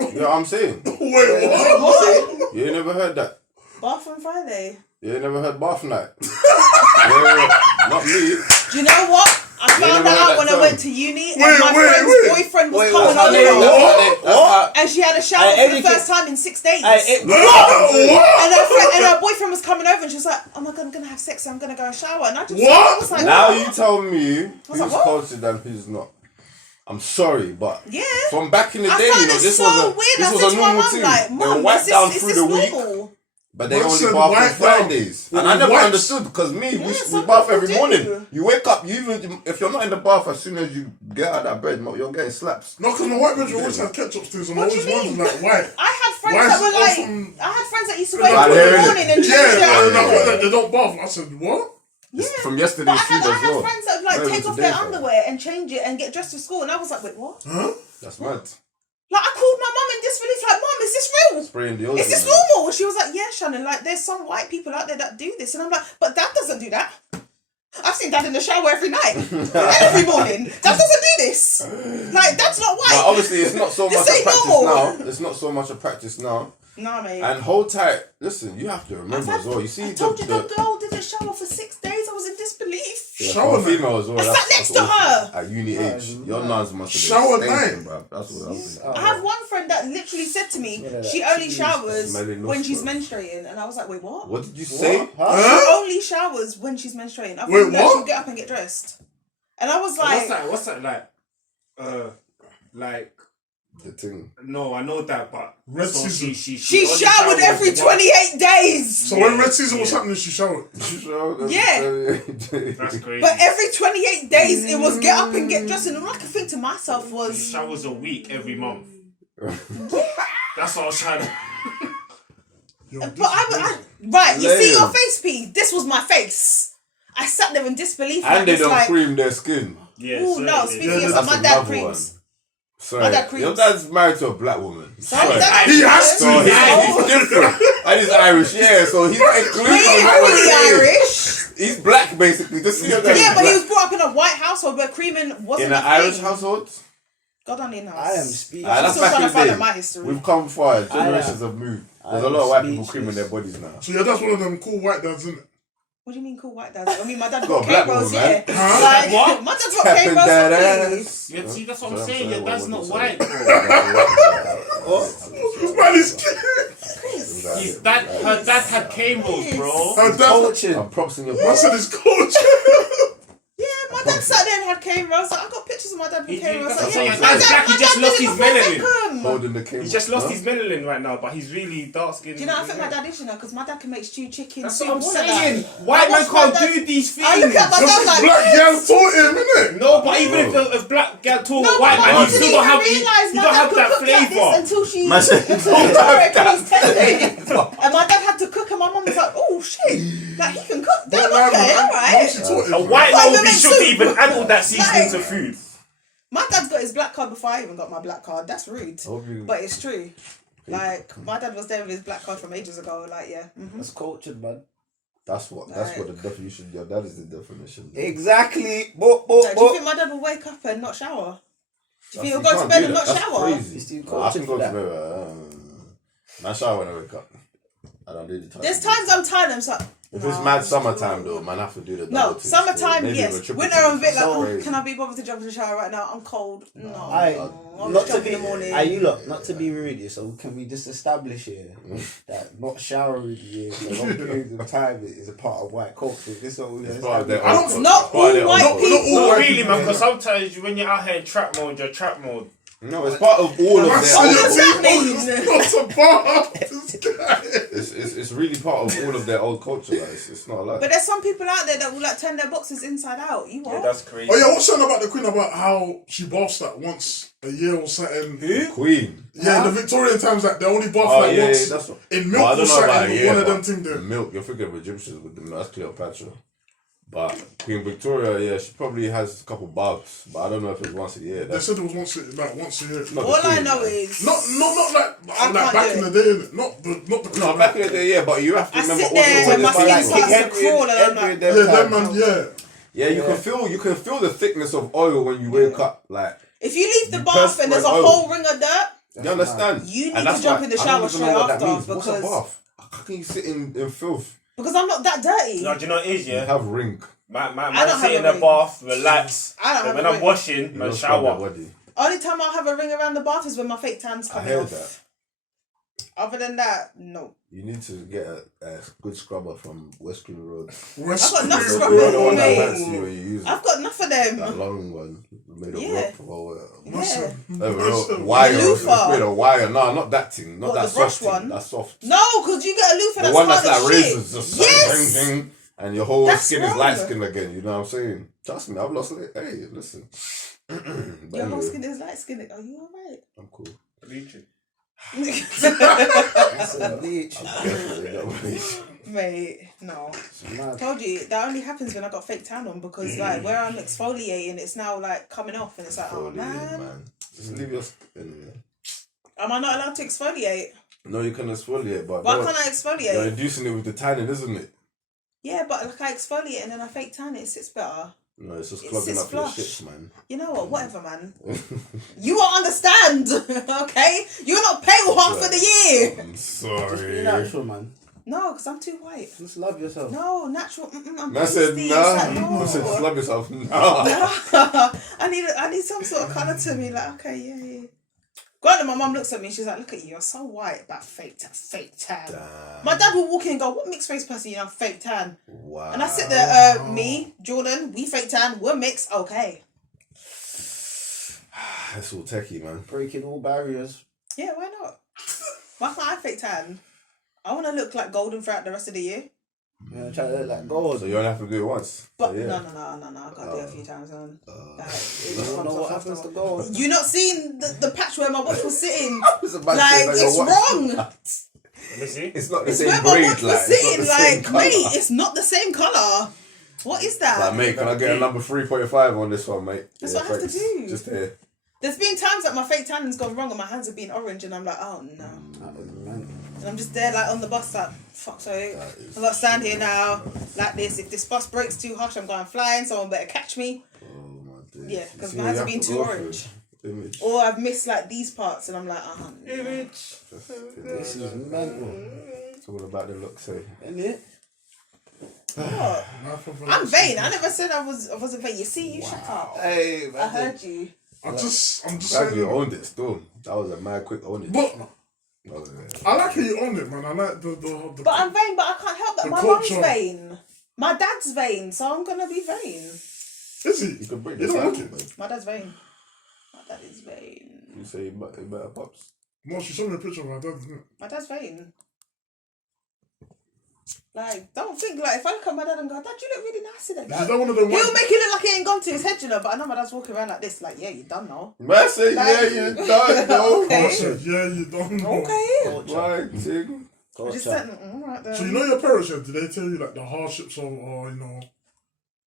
You know what I'm saying? Wait, what? You ain't never heard that? Bath on Friday. You ain't never heard bath night? Yeah, not me. Do you know what? I found never heard out that when I term. went to uni and Wait, my wait, friend's wait. boyfriend was Wait, coming that's how they- over. that's What? And she had a shower for the first time in 6 days. And her boyfriend was coming over and she was like, "Oh my god, I'm gonna have sex, so I'm gonna go and shower." And I just What? I was like, Now what? you tell me who's like, what? cultured and who's not. I'm sorry, but Yeah. from back in the I day, found you know, it this so was a weird. this I was said a to my normal mum, thing. like, They were "Mum, wiped is down this through the week, normal?" but they Man only said bath on wipe down. Fridays. And I never Wipes. understood because me, we some bath people every do. morning. You wake up, you even if you're not in the bath as soon as you get out of that bed, you're getting slaps. No, because my white bedroom always had ketchup stains, and I What do always you mean? wondered, like, why? I had friends Why that is were it like, from- I had friends that used to Yeah, wake up I in hear the it. morning and change Yeah, their underwear. they don't bath. I said, what? Yeah. From But yesterday's I food had as well. friends that would like Where take was off the their day from? underwear and change it and get dressed for school, and I was like, wait, what? Huh? That's mad. Like I called my mum in disbelief, like, "Mum, is this real? Spraying the Is this normal?" She was like, "Yeah, Shannon, like there's some white people out there that do this," and I'm like, "But Dad doesn't do that. I've seen Dad in the shower every night, every morning. Dad doesn't do this. Like that's not white." But obviously, it's not so This much a ain't practice normal. now. It's not so much a practice now. Nah, mate. And hold tight. Listen, you have to remember as well. You see I told you the the girl didn't shower for 6 days. I was in disbelief. yeah, Shower for a female as well. I sat next to awful. her. At uni age, your nuns must have Shower been night. stinking, bruv. That's what I'm saying. I have one friend that literally said to me, she only showers Smelling when she's nostrils. menstruating, and I was like, wait, what? What did you say? She only showers when she's menstruating. Other Wait, than that, what? she'll get up and get dressed. And I was like, What's that like? Like The thing. no, I know that, but Red so season. she only showered showers every once. 28 days. So when red season was happening, she showered. Yeah. That's crazy. But every 28 days, it was get up and get dressed. And all I could think to myself She was, showers a week every month. That's what I was trying to. Yo, but this is right, you see your Lame. face, P? This was my face. I sat there in disbelief. And they it's don't like, cream their skin. Yeah. ooh, so no, it- speaking Yeah, of that's my dad another creams. Sorry. My dad creams. Your dad's married to a black woman. So Sorry. that- He has to. So he's different. And he's Irish, yeah. So he's not included. He ain't in what we're really saying. Irish. He's black, basically. Just see your dad. Yeah, is but he black. was brought up in a white household where creaming wasn't in a an Irish thing. household. God only knows. I am speaking. I'm That's still back trying in to the find day. out my history. We've come far. Generations have moved. There's a lot of white people creaming their bodies now. So yeah, that's one of them cool white dads, isn't it? What do you mean cool white dads? I mean, my dad Got got a black K-Rose, woman, yeah. man. Like, What? my dad's got Tapping K-Rose that for me. ass. Yeah, see, that's what I'm Sorry, saying. sorry, Your dad's what not did you white, say? bro. Man is cute. His dad, her dad had cane-rolls, bro. Her dad, Culture. I'm props in your I said his coach. Yeah, my dad sat there and had K-Rose. Like, I got pictures of my dad with He K-Rose. did- Like, that's yeah, what my I'm saying. dad He just did lost it his before melanin. Beckham. holding the camera. He's just lost his melanin right now, but he's really dark skinned. Do you know what I think my dad is, you know? Because my dad can make stew chicken. That's soup, what I'm all of saying. that. White I man watched my can't dad- do these things. I look at my dad like, Black girl taught him, innit? No, but even if black girl taught no, white but man, I you still don't have realize you my don't dad have could that cook like this flavour. until she Man said, until "Don't she have that was 10. And my dad had to cook, and my mum was like, "Oh shit, like he can cook." Damn, okay, all right. She taught him. A white Why man you would be make shook to soup? even add all that seasoning Like- to food. My dad's got his black card before I even got my black card. That's rude, Hope you- but it's true. Like my dad was there with his black card from ages ago. Like yeah. That's cultured, man. That's what the definition. Your dad is the definition. Exactly. Do you think my dad will wake up and not shower? Do you think he'll go to bed and not shower? He's too I can cultured go for to that. bed. I shower when I wake up. I don't do the time. There's times I'm tired. I'm like, If it's mad summertime though, man, I have to do the no, double tick. summertime, Maybe yes. even triple Winter, tick. I'm a bit like, So oh, crazy. can I be bothered to jump in the shower right now? I'm cold. No, Not I'll just to jump be, in the morning. are you lot, not to be rude, so can we just establish here that not showering here for long periods of time is a part of white culture? This is what we're It's part of their establishing. own Not culture. Part of their all own white culture. people. Not white really, people, man, yeah. because sometimes when you're out here in trap mode, you're trap mode. No, it's part of all of That's their how old you does culture. that mean? Not a bar. This guy. It's really part of all of their old culture. Like, it's not a lie. But there's some people out there that will like turn their boxes inside out. You Yeah, what? that's crazy. Oh yeah, what's something about the Queen about how she baths that once a year or something? Queen. Yeah, in the Victorian times, like they only bath Oh like yeah, once that's what. in Well, I milk or don't know about something. it, yeah, One of but them things the there. milk. You're thinking of Egyptians with the milk. That's Cleopatra. But Queen Victoria, yeah, she probably has a couple baths, but I don't know if it's once a year. They said it was once a year. not All the I Queen, know man. is Not like I back can't in do the day, innit? Not the Queen. No, back in the day, yeah, but you have to I remember sit there also and my when skin it's starts like, to crawl and I'm like, Yeah, them man, yeah. yeah, you can feel the thickness of oil when you wake up, like. if you leave the You bath and there's a perspire oil. whole ring of dirt, You understand? You need And that's to jump why in the I shower don't even know straight what that after, means. What's a because- bath? How can you sit in filth? because I'm not that dirty. No, do you know what it is, You yeah? have ring. Man, I don't sit have in a the ring. bath, relax. I don't have Then when a I'm ring. washing, You man, don't scrub your shower. body. Only time I'll have a ring around the bath is when my fake tan's I coming heard off. that. Other than that, no. You need to get a good scrubber from West Green Road. I've got enough The scrubbers, one that mate. fancy when you use it. I've got enough of them. That long one made of Yeah. rock or Yeah. wire. The It's loofah. made of wire. No, not that thing. Not What, that the brush soft thing. one? That's soft. No, because you get a loofah The that's one hard that's as like shit. razors, just Yes. ding, ding, and your whole That's skin is wrong. light skin again. You know what I'm saying? Trust me, I've lost it. Hey, listen. But Your whole anyway, skin is light skin. Are you alright? I'm cool. That's a bleach. Definitely got bleach. Mate, no. It's mad. Told you that only happens when I got fake tan on because like where I'm exfoliating, it's now like coming off and it's like, oh man, Just leave your skin. am I not allowed to exfoliate? No, you can exfoliate, but Why no, can't I you're exfoliate? inducing it with the tanning, isn't it? Yeah, but like I exfoliate and then I fake tan it sits better. No, it's just It clogging sits up your flush. shits, man. You know what? Whatever, man. You won't understand, okay? You're not pale half of the year. I'm Just be sorry. natural, man. No, because I'm too white. Just love yourself. No, natural. I'm Man said, pasty. nah. It's like, Man said, just no. love yourself. Nah. I need some sort of colour to me. Like, okay, yeah. Granted, my mum looks at me and she's like, look at you, you're so white, but fake tan. Damn. My dad will walk in and go, what mixed race person, you know, fake tan? Wow. And I sit there, me, Jordan, we fake tan, we're mixed, okay. That's all techie, man. Breaking all barriers. Yeah, why not? Why can't I fake tan? I want to look like golden throughout the rest of the year. Try to look like gold. So you only have to do it once. But yeah. no, I gotta do it a few times, man. Like, it You just don't comes know what off happens after. to gold. You not seen the patch where my watch was sitting? I was about to say Like, that it's your watch- wrong. Let me see. It's not the It's same where my grade, watch like. was It's not sitting. the same Like, colour. mate, it's not the same colour. What is that? Like, mate, can I get a number 3.5 on this one, mate? That's what I have to thanks. do. Just here. There's been times that my fake tanning's gone wrong and my hands have been orange and I'm like, oh no. Man. And I'm just there like on the bus like, fuck's sake. I've got to stand here now like this. If this bus breaks too harsh, I'm going flying. Someone better catch me. Oh, my days. Yeah, You because see my what hands you have been to too go through? orange. Image. Or I've missed like these parts and I'm like, Image. This is mental. It's all about the look, say. Isn't it? what? I'm vain. I never said I wasn't vain. You see, you shut up. Hey, man. I heard you. I'm just Glad you saying. owned it still. That was a mad quick ownage. But Okay. I like how you own it, man. I like the But I'm vain, but I can't help that. The My mum's culture. vain. My dad's vain, so I'm gonna be vain. Is he? You can bring You this don't out, like it? man. My dad's vain. My dad is vain. You say he better pops. Marsh, you showed me a picture of my dad, didn't it? My dad's vain. Like, don't think, like, if I look at my dad and go, Dad, you look really nice today. Is that one of them He'll make it look like he ain't gone to his head, you know, but I know my dad's walking around like this, like, yeah, you done now. Man said, yeah, you done, though. Okay. I said, yeah, you don't know. Okay. Right, Ting. I just said, all right then. So you know your parents, yeah, did they tell you like the hardships of, you know,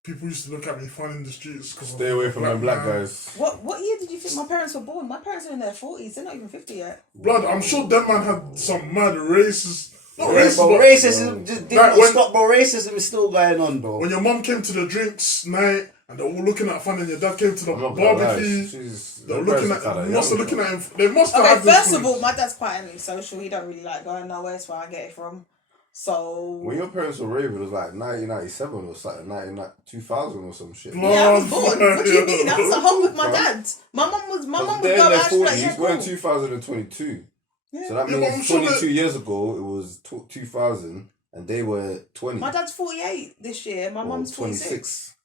people used to look at me funny in the streets? Cause Stay away from them black guys. What year did you think my parents were born? My parents are in their 40s. They're not even 50 yet. Blood, I'm sure that man had some mad racist. Not Yeah, racist, bro, but racism just did Like not when- stop, bro. Racism is still going on, bro. when your mum came to the drinks night and they're all looking at fun and your dad came to the I'm not gonna lie. barbecue, She's they're looking at, must have looking at him. They must have Okay, had this first of footage. all, my dad's quite antisocial. He don't really like going nowhere. That's where I get it from. So When your parents were raving, it was like 1997 or something, 2000 or some shit. Blood. yeah, I was born. What do you mean? I was at home with my Bro. dad. My mum would They're go in their out. She'd be like, 40s. yeah, We're in cool. 2022. Yeah. So that Yeah, but I'm means sure 22 that- years ago, it was 2000, and they were 20. My dad's 48 this year. My or mum's 46.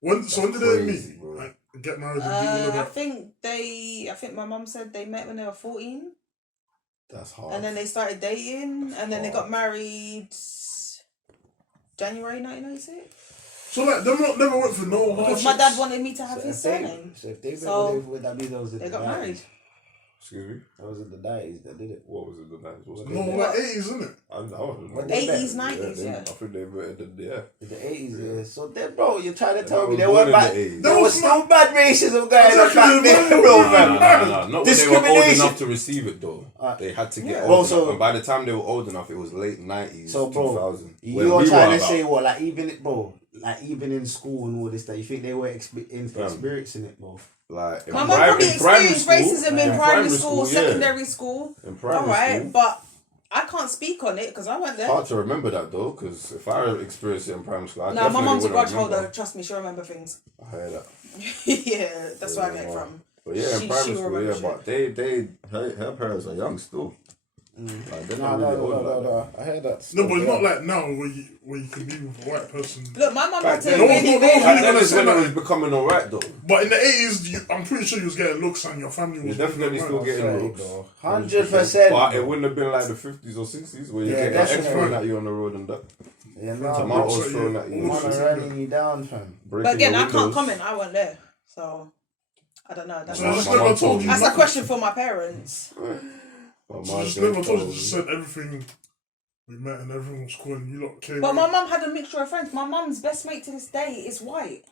When did they crazy, meet? bro. Like, get married and do all of I that? think my mum said they met when they were 14, That's hard. and then they started dating, and then they got married January 1996. So like, them lot never went for no hardships. Because my dad wanted me to have his if they- surname. So if they So, would that be those in They the got 90s? married. Excuse me? That was in the 90s that did it. What was it, the 90s? What's No, it? like 80s, isn't it? I don't know. What they 80s, met? 90s, yeah. I think they invented yeah. In the 80s, yeah. So then, bro, you're trying to They tell me were there born weren't in bad. the 80s. There was still bad racism going on Exactly, back then, man. bro, No, man. Not when they were old Discrimination. enough to receive it, though. They had to get Yeah. old Bro, enough. so- And by the time they were old enough, it was late 90s, So, bro, 2000. when you're we trying were to say about- what, like even in school and all this, that you think they were experiencing it, bro? Like, My mum probably experienced racism in primary school, yeah. secondary school. In primary Alright, school. but I can't speak on it because I went there. Hard to remember that though, because if I experienced it in primary school, I No, my definitely mum's a wouldn't grudge holder. remember. Trust me, she'll remember things. I heard that. Yeah, that's where I get it Yeah. from. But yeah, in She primary will school, remember yeah, shit. but her parents are young still. Like, they're not No, really old like that. no. I heard that. No, but it's not like now where you can be with a white person. Look, my mum Back had to then- No, really, no, no, really. Back then gonna is say when it that. was becoming alright though. But in the 80s, I'm pretty sure you was getting looks and your family was You're definitely still getting looks. 100%. But it wouldn't have been like the 50s or 60s where you Yeah, get X definitely. thrown at you on the road and that. Yeah, Tomatoes so thrown you- at you. all Man the are running you down, fam. But breaking again, your I can't windows. comment. I wasn't there, so I don't know. That's, So I just My never mum told you. that's a nothing. question for my parents. My So mum I just said, never told you. "Oh, Just said everything. We met and everyone was cool and you lot came. But in. my mum had a mixture of friends. My mum's best mate to this day is white.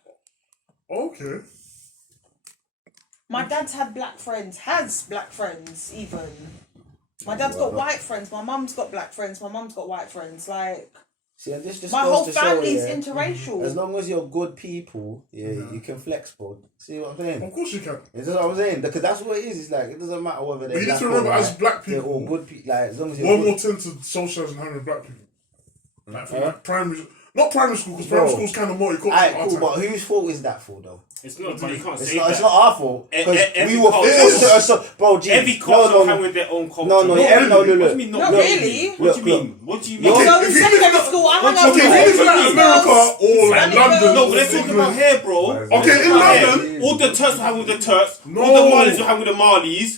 Okay. My dad's had black friends, has black friends even. My dad's got white friends. My mum's got black friends. My mum's got white friends. Like, See, and this just my goes whole to show, family's yeah, interracial. as long as you're good people, you can flex, bro. See what I'm saying? Of course you can. This is what I'm saying, because that's what it is. It's like, it doesn't matter whether But they're you need black to or remember, white, as black they're all people, good people. Like, as long as you're we're good. more tend to socialise and hang with black people. Like from like primary, not primary school, because primary Bro. school's kind of multicultural. Alright, our cool, time. but whose fault is that for, though? It's not, but you can't It's say not, that. it's not our fault. Because every we were culture- forced to, bro, G. Every culture hang with their own culture. No, No, no, yeah, no, really. no, What do look. you mean not Not really. What do you Look, mean? What do you Look. mean? So if in you live secondary in- school, I hung out Okay, with if you live in like Chinese America girls. or like Spanish London, girls. No, but let's talk about here, bro. Okay, in London, All the Turks will hang with the Turks. No. All the Malis will hang with the Malis.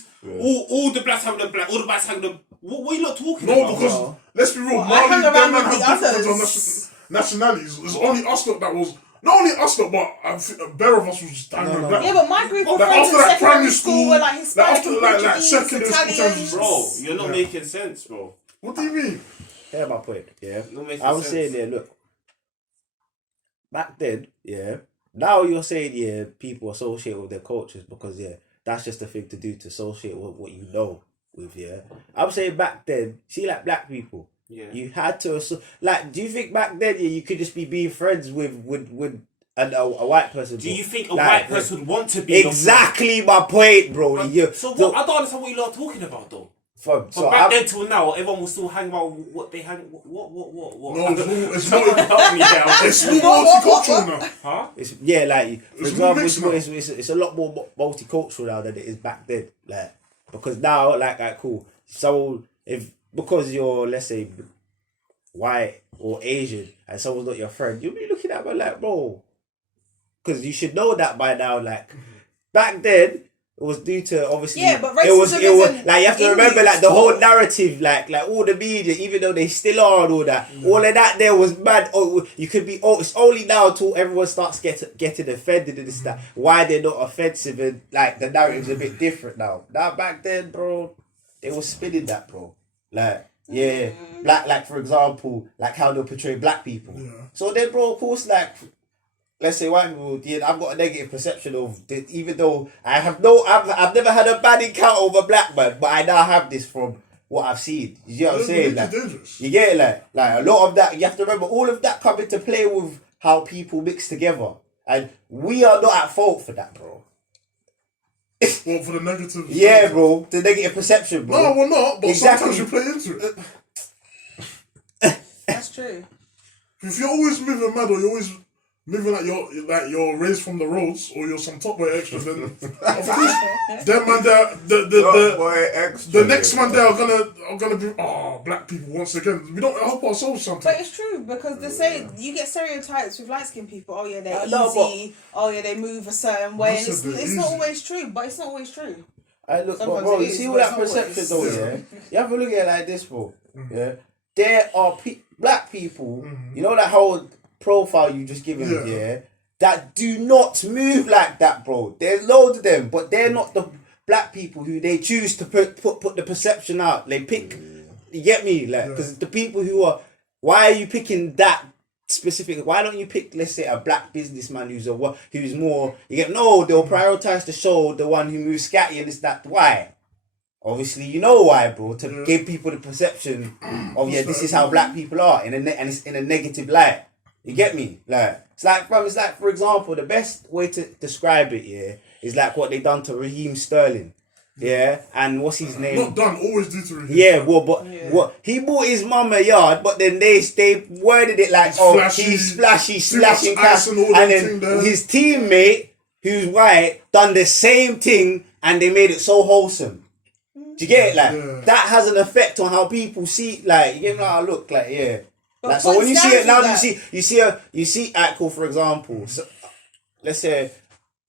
All the blacks hang with the blacks. All the blacks hang with the... What are you not talking no, about? because let's be real, I hung Mali, around them man with the have different others. nationalities. It's only us lot that was, not only us lot, but I think a bear of us was just hanging with black. Yeah, but my group of Like, friends after in that secondary primary school school, were like like, Hispanic, after, like, Portuguese, secondary school Italians. times, Bro, you're not making sense, bro. What do you mean? Hear my point, yeah? Not making I was sense. saying, yeah, look. Back then, yeah. Now you're saying, yeah, people associate with their cultures because, yeah, that's just a thing to do to associate with what you know with, yeah. I'm saying back then, see, like black people, Yeah. you had to, like, do you think back then, yeah, you could just be being friends with a white person? Do you think a Like, white person would want to be... Exactly my point, bro. So what? I don't understand what you're talking about, though. From, From back then till now, everyone will still hang about what they hang... What? No, it's Someone not. help me out. It's more multicultural now. Huh? It's, yeah, like for It's example, mixed now. it's a lot more multicultural now than it is back then. Like because now, like cool. So if because you're let's say white or Asian and someone's not your friend, you'll be looking at me like, bro, because you should know that by now. Like back then, It was due to obviously. Yeah, but it was racism like you have to isn't remember in like the whole sport. narrative, like all the media, even though they still are and all that, all of that there was mad. Oh, you could be. Oh, it's only now until everyone starts getting offended and this that. Why they're not offensive and like the narrative's a bit different now. Now back then, bro, they were spinning that, bro. Like yeah, black like for example, like how they'll portray black people. Yeah. So then, bro, of course, like. Let's say white people, yeah, I've got a negative perception of this, even though I've never had a bad encounter with a black man, but I now have this from what I've seen. You get what I'm saying? Like, dangerous. you get it, like a lot of that. You have to remember all of that come into play with how people mix together, and we are not at fault for that, bro. Well, for the negative. Yeah, bro, the negative perception, bro. No, we're not. But Exactly. sometimes you play into it. That's true. If you're always moving mad or you're always moving like you're raised from the roads or you're some top boy extra, then of course them man there the next man there are gonna be black people once again. We don't help ourselves sometimes. But it's true because they say you get stereotypes with light skinned people. Oh yeah, they're No, easy. Oh yeah, they move a certain way. And Listen, it's they're not easy. always true. But it's not always true. I look, Sometimes bro, it you is, see all but that it's not perception always. though, yeah? You have to look at it like this, bro. Yeah, there are black people, you know that whole profile you just given, yeah, that do not move like that, bro. There's loads of them, but they're not the black people who they choose to put the perception out. They pick, you get me, like, because the people who are, why are you picking that specific? Why don't you pick, let's say, a black businessman who's more, you get, no, they'll prioritize to show the one who moves scatty and it's that. Why? Obviously, you know why, bro. To give people the perception of this is how black people are, and it's in a negative light. You get me? Like it's like for example, the best way to describe it, is like what they done to Raheem Sterling, and what's his name? Not done. Always do to Raheem. Yeah, well, but what he bought his mum a yard, but then they worded it like, he's flashy, slashing cash, and then his teammate who's white done the same thing, and they made it so wholesome. Do you get it? Like that has an effect on how people see. Like you know how I look. Like Like, so when you see it now, you see cool, for example. So, let's say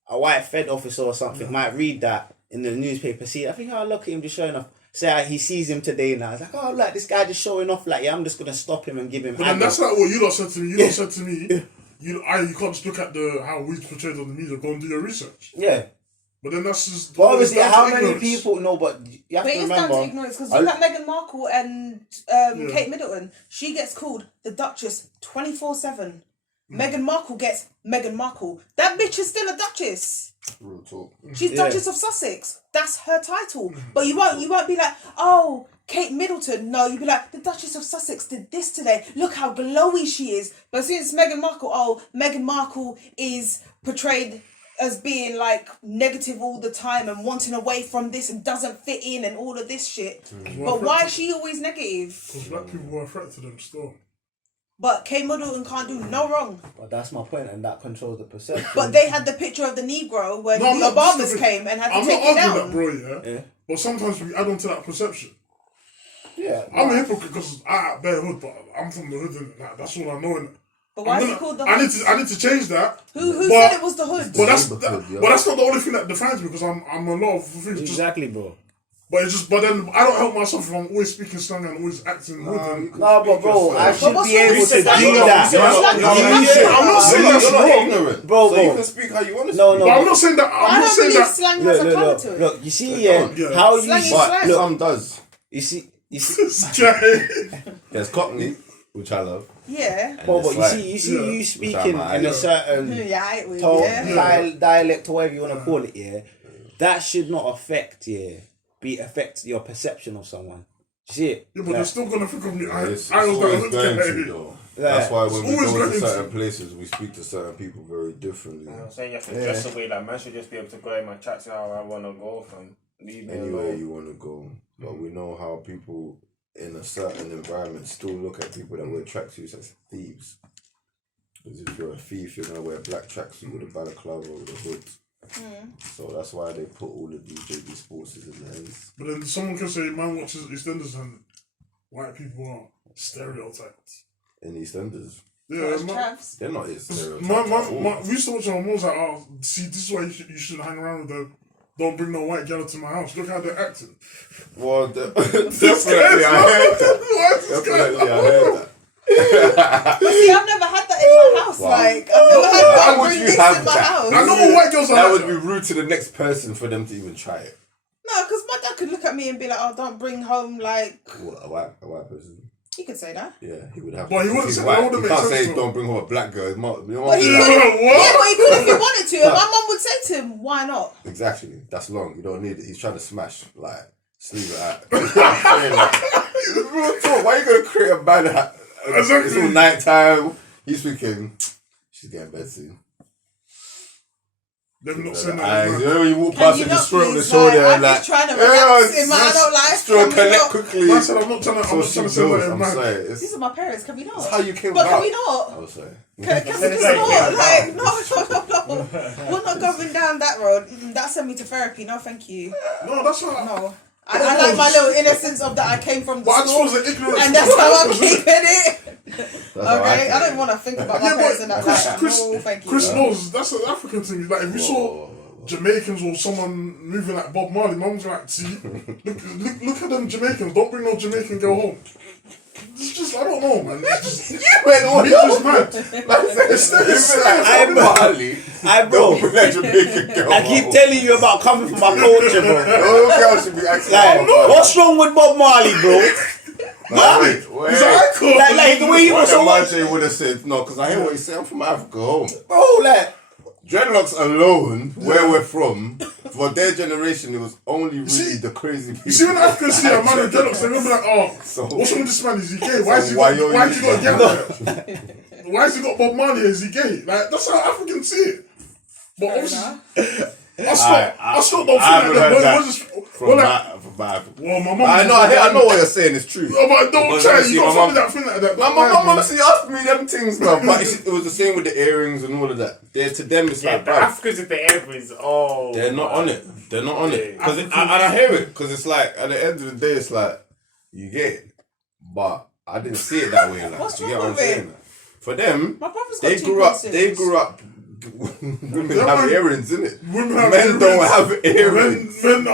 a white Fed officer or something might read that in the newspaper. See, I think look at him just showing off. Say he sees him today now. It's like, oh, like this guy just showing off. Like, I'm just gonna stop him and give him. But then that's like what you lot said to me. You lot said to me, you can't just look at how we portrayed on the media. Go and do your research. Yeah. But then that's just. But obviously, how many people know? But you have to remember. But it's down to ignorance because look at Meghan Markle and Kate Middleton. She gets called the Duchess 24/7. Meghan Markle gets Meghan Markle. That bitch is still a Duchess. Real talk. She's Duchess of Sussex. That's her title. But you won't be like, oh, Kate Middleton. No, you'd be like, the Duchess of Sussex did this today. Look how glowy she is. But since Meghan Markle, Meghan Markle is portrayed as being like negative all the time and wanting away from this and doesn't fit in and all of this shit. But why is she always negative? Because black people were a threat to them still. But Kate Middleton can't do no wrong. But that's my point, and that controls the perception. But they had the picture of the Negro when the Obamas came and had to take it down. I'm not arguing that, bro, yeah? But sometimes we add on to that perception. Yeah. I'm a hypocrite because I bear hood, but I'm from the hood and that's all I know. And but why is it called the hood? I need to change that. Who said it was the hood? But that's not the only thing that defines me because I'm a lot of things. Exactly, bro. But then I don't help myself if I'm always speaking slang and always acting hood. No, but bro, I should be able to do that. I'm not saying that's wrong, ignorant. Bro. So you can speak how you want to speak. No. But I'm not saying that. I don't believe slang has a colour to it. Look, you see, how you Slang is But slang. some does. you see. There's Cockney, which I love. Yeah. Bro, but it's you see, you speaking Which in a certain dialect or whatever you want to call it, that should not affect your perception of someone. You see it? Yeah, but they're still gonna think of me. I It's was always that going hood to, guy. though. That's why when we always go going to to. certain places, we speak to certain people very differently. I'm saying you have to dress away. Like man should just be able to go in my tracks how I want to go from. Leave me Anywhere alone. you want to go. But we know how people in a certain environment still look at people that wear tracksuits as thieves. Because if you're a thief, you're going to wear a black tracksuit with a balaclava or the hood. So that's why they put all of these JD Sports in the ends. But then someone can say, man watches EastEnders and white people are stereotyped. In EastEnders. Yeah, They're not his stereotypes. we used to watch our moms like, oh, see, this is why you shouldn't hang around with them. don't bring no white girl to my house. Look how they're acting. Well, definitely I heard that. Definitely I heard that. But see, I've never had that in my house. Wow. Like, I've never had Why that would bring you this have in my that? house. I know what white girls are That like. would be rude to the next person for them to even try it. No, because my dad could look at me and be like, "Oh, don't bring home like." What, a white person? He could say that. Yeah, he would have. But he wouldn't he's say white. that. Wouldn't You make can't sense say to him. don't bring home a black girl. But he Yeah, could. what? Yeah, but he could if he wanted to. And my mum would say to him, "Why not?" Exactly. That's long. You don't need it. He's trying to smash. Like, sleeve it out. Real talk. Why are you going to create a man that Exactly. it's all night time? He's thinking, she's getting bed soon. Them not saying And that. you know when you walk Can past you him, not just throw it on the please, shoulder like, and I'm like, just trying to relax in my adult life. Stroke Can we her neck not? quickly. Man said, I'm not trying to So say she that knows. in I'm man. sorry. These are my parents. Can we not? That's how you came But about. can we not? I was saying. Can we not? Like, no. We're not going down that road. That sent me to therapy. No, thank you. No, that's not. No. I like my little innocence of that I came from the But I just school. was an ignorant. And that's how I'm keeping it. That's how Okay? I feel. don't want to think about my Yeah, parents but in that Chris, light. Chris, No, thank you. Chris knows that's an African thing. Like if you saw Jamaicans or someone moving like Bob Marley, mum's like, see, look at them Jamaicans. Don't bring no Jamaican girl home. It's just I don't know, man. It's just me just mad. Bro, I keep telling you about coming from my culture, bro. No girl should be acting Like, what's wrong with Bob Marley, bro? Wait. He's an icon. Like the way he was so much, Marjay would have said no, because I hear what he's saying. I'm from Africa, home. bro. Like, Dreadlocks alone, where we're from, for their generation, it was only really see- the crazy people. You see when Africans see a man with dreadlocks, they're gonna be like, oh, So- what's wrong with this man? Is he gay? Why has he why got? you're Why has he got using gay? that? There? Why has he got Bob Marley? Is he gay? Like that's how Africans see it. But obviously, I still don't I feel haven't like heard that. that Just, from well, my Africa. well, my mum. I know what you're saying is true. Oh, but don't But try. honestly, You my don't mum- find that thing like that. My mum honestly asked me them things, man. But it was the same with the earrings and all of that. To them, it's Yeah, like, the bruv, Africans with the airways, oh. they're not on it. They're not on it. Yeah. Cause and I hear it. Because it's like, at the end of the day, it's like, you get it. But I didn't see it that way. Like, What's you get wrong what I'm with saying? For them, My brother's got they two grew up. piercings. They grew up. Women Yeah, have man. earrings, innit? Women have Men don't earrings. have earrings. Men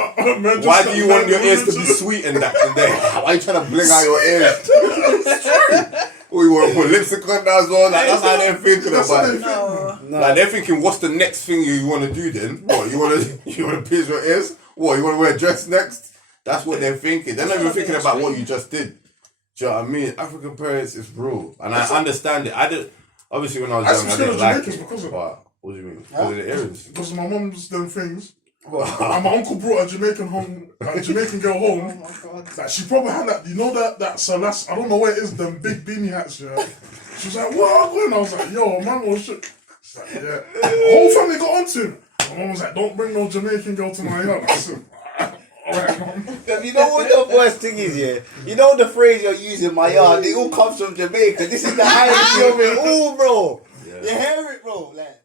just Why do you want your ears to be just- sweet and that? And then, why are you trying to bling out your ears? It's true. Oh, you want to put lipstick on that as well? Like, that's how they're thinking That's about how it. they No. Like they're thinking, what's the next thing you want to do then? What you want to pierce your ears? What you want to wear a dress next? That's what they're thinking. They're not even thinking about what you just did. Do you know what I mean? African parents is real, and I understand it. I did obviously when I was I young, I used to didn't scare like Jamaicans it. because of it. But what do you mean? Because of the earrings. Because my mum's them things. And my uncle brought a Jamaican girl home. Oh my god. Like she probably had that, you know that Celeste, I don't know where it is, them big beanie hats, yeah. She was like, what? And I was like, yo, man was shook. She's like, yeah. The whole family got onto him. My mum was like, don't bring no Jamaican girl to my yard. I said, alright, mum. you know what the worst thing is, yeah? You know the phrase you're using, my yard, it all comes from Jamaica. This is the highest of it all, bro. You hear it, bro? Like,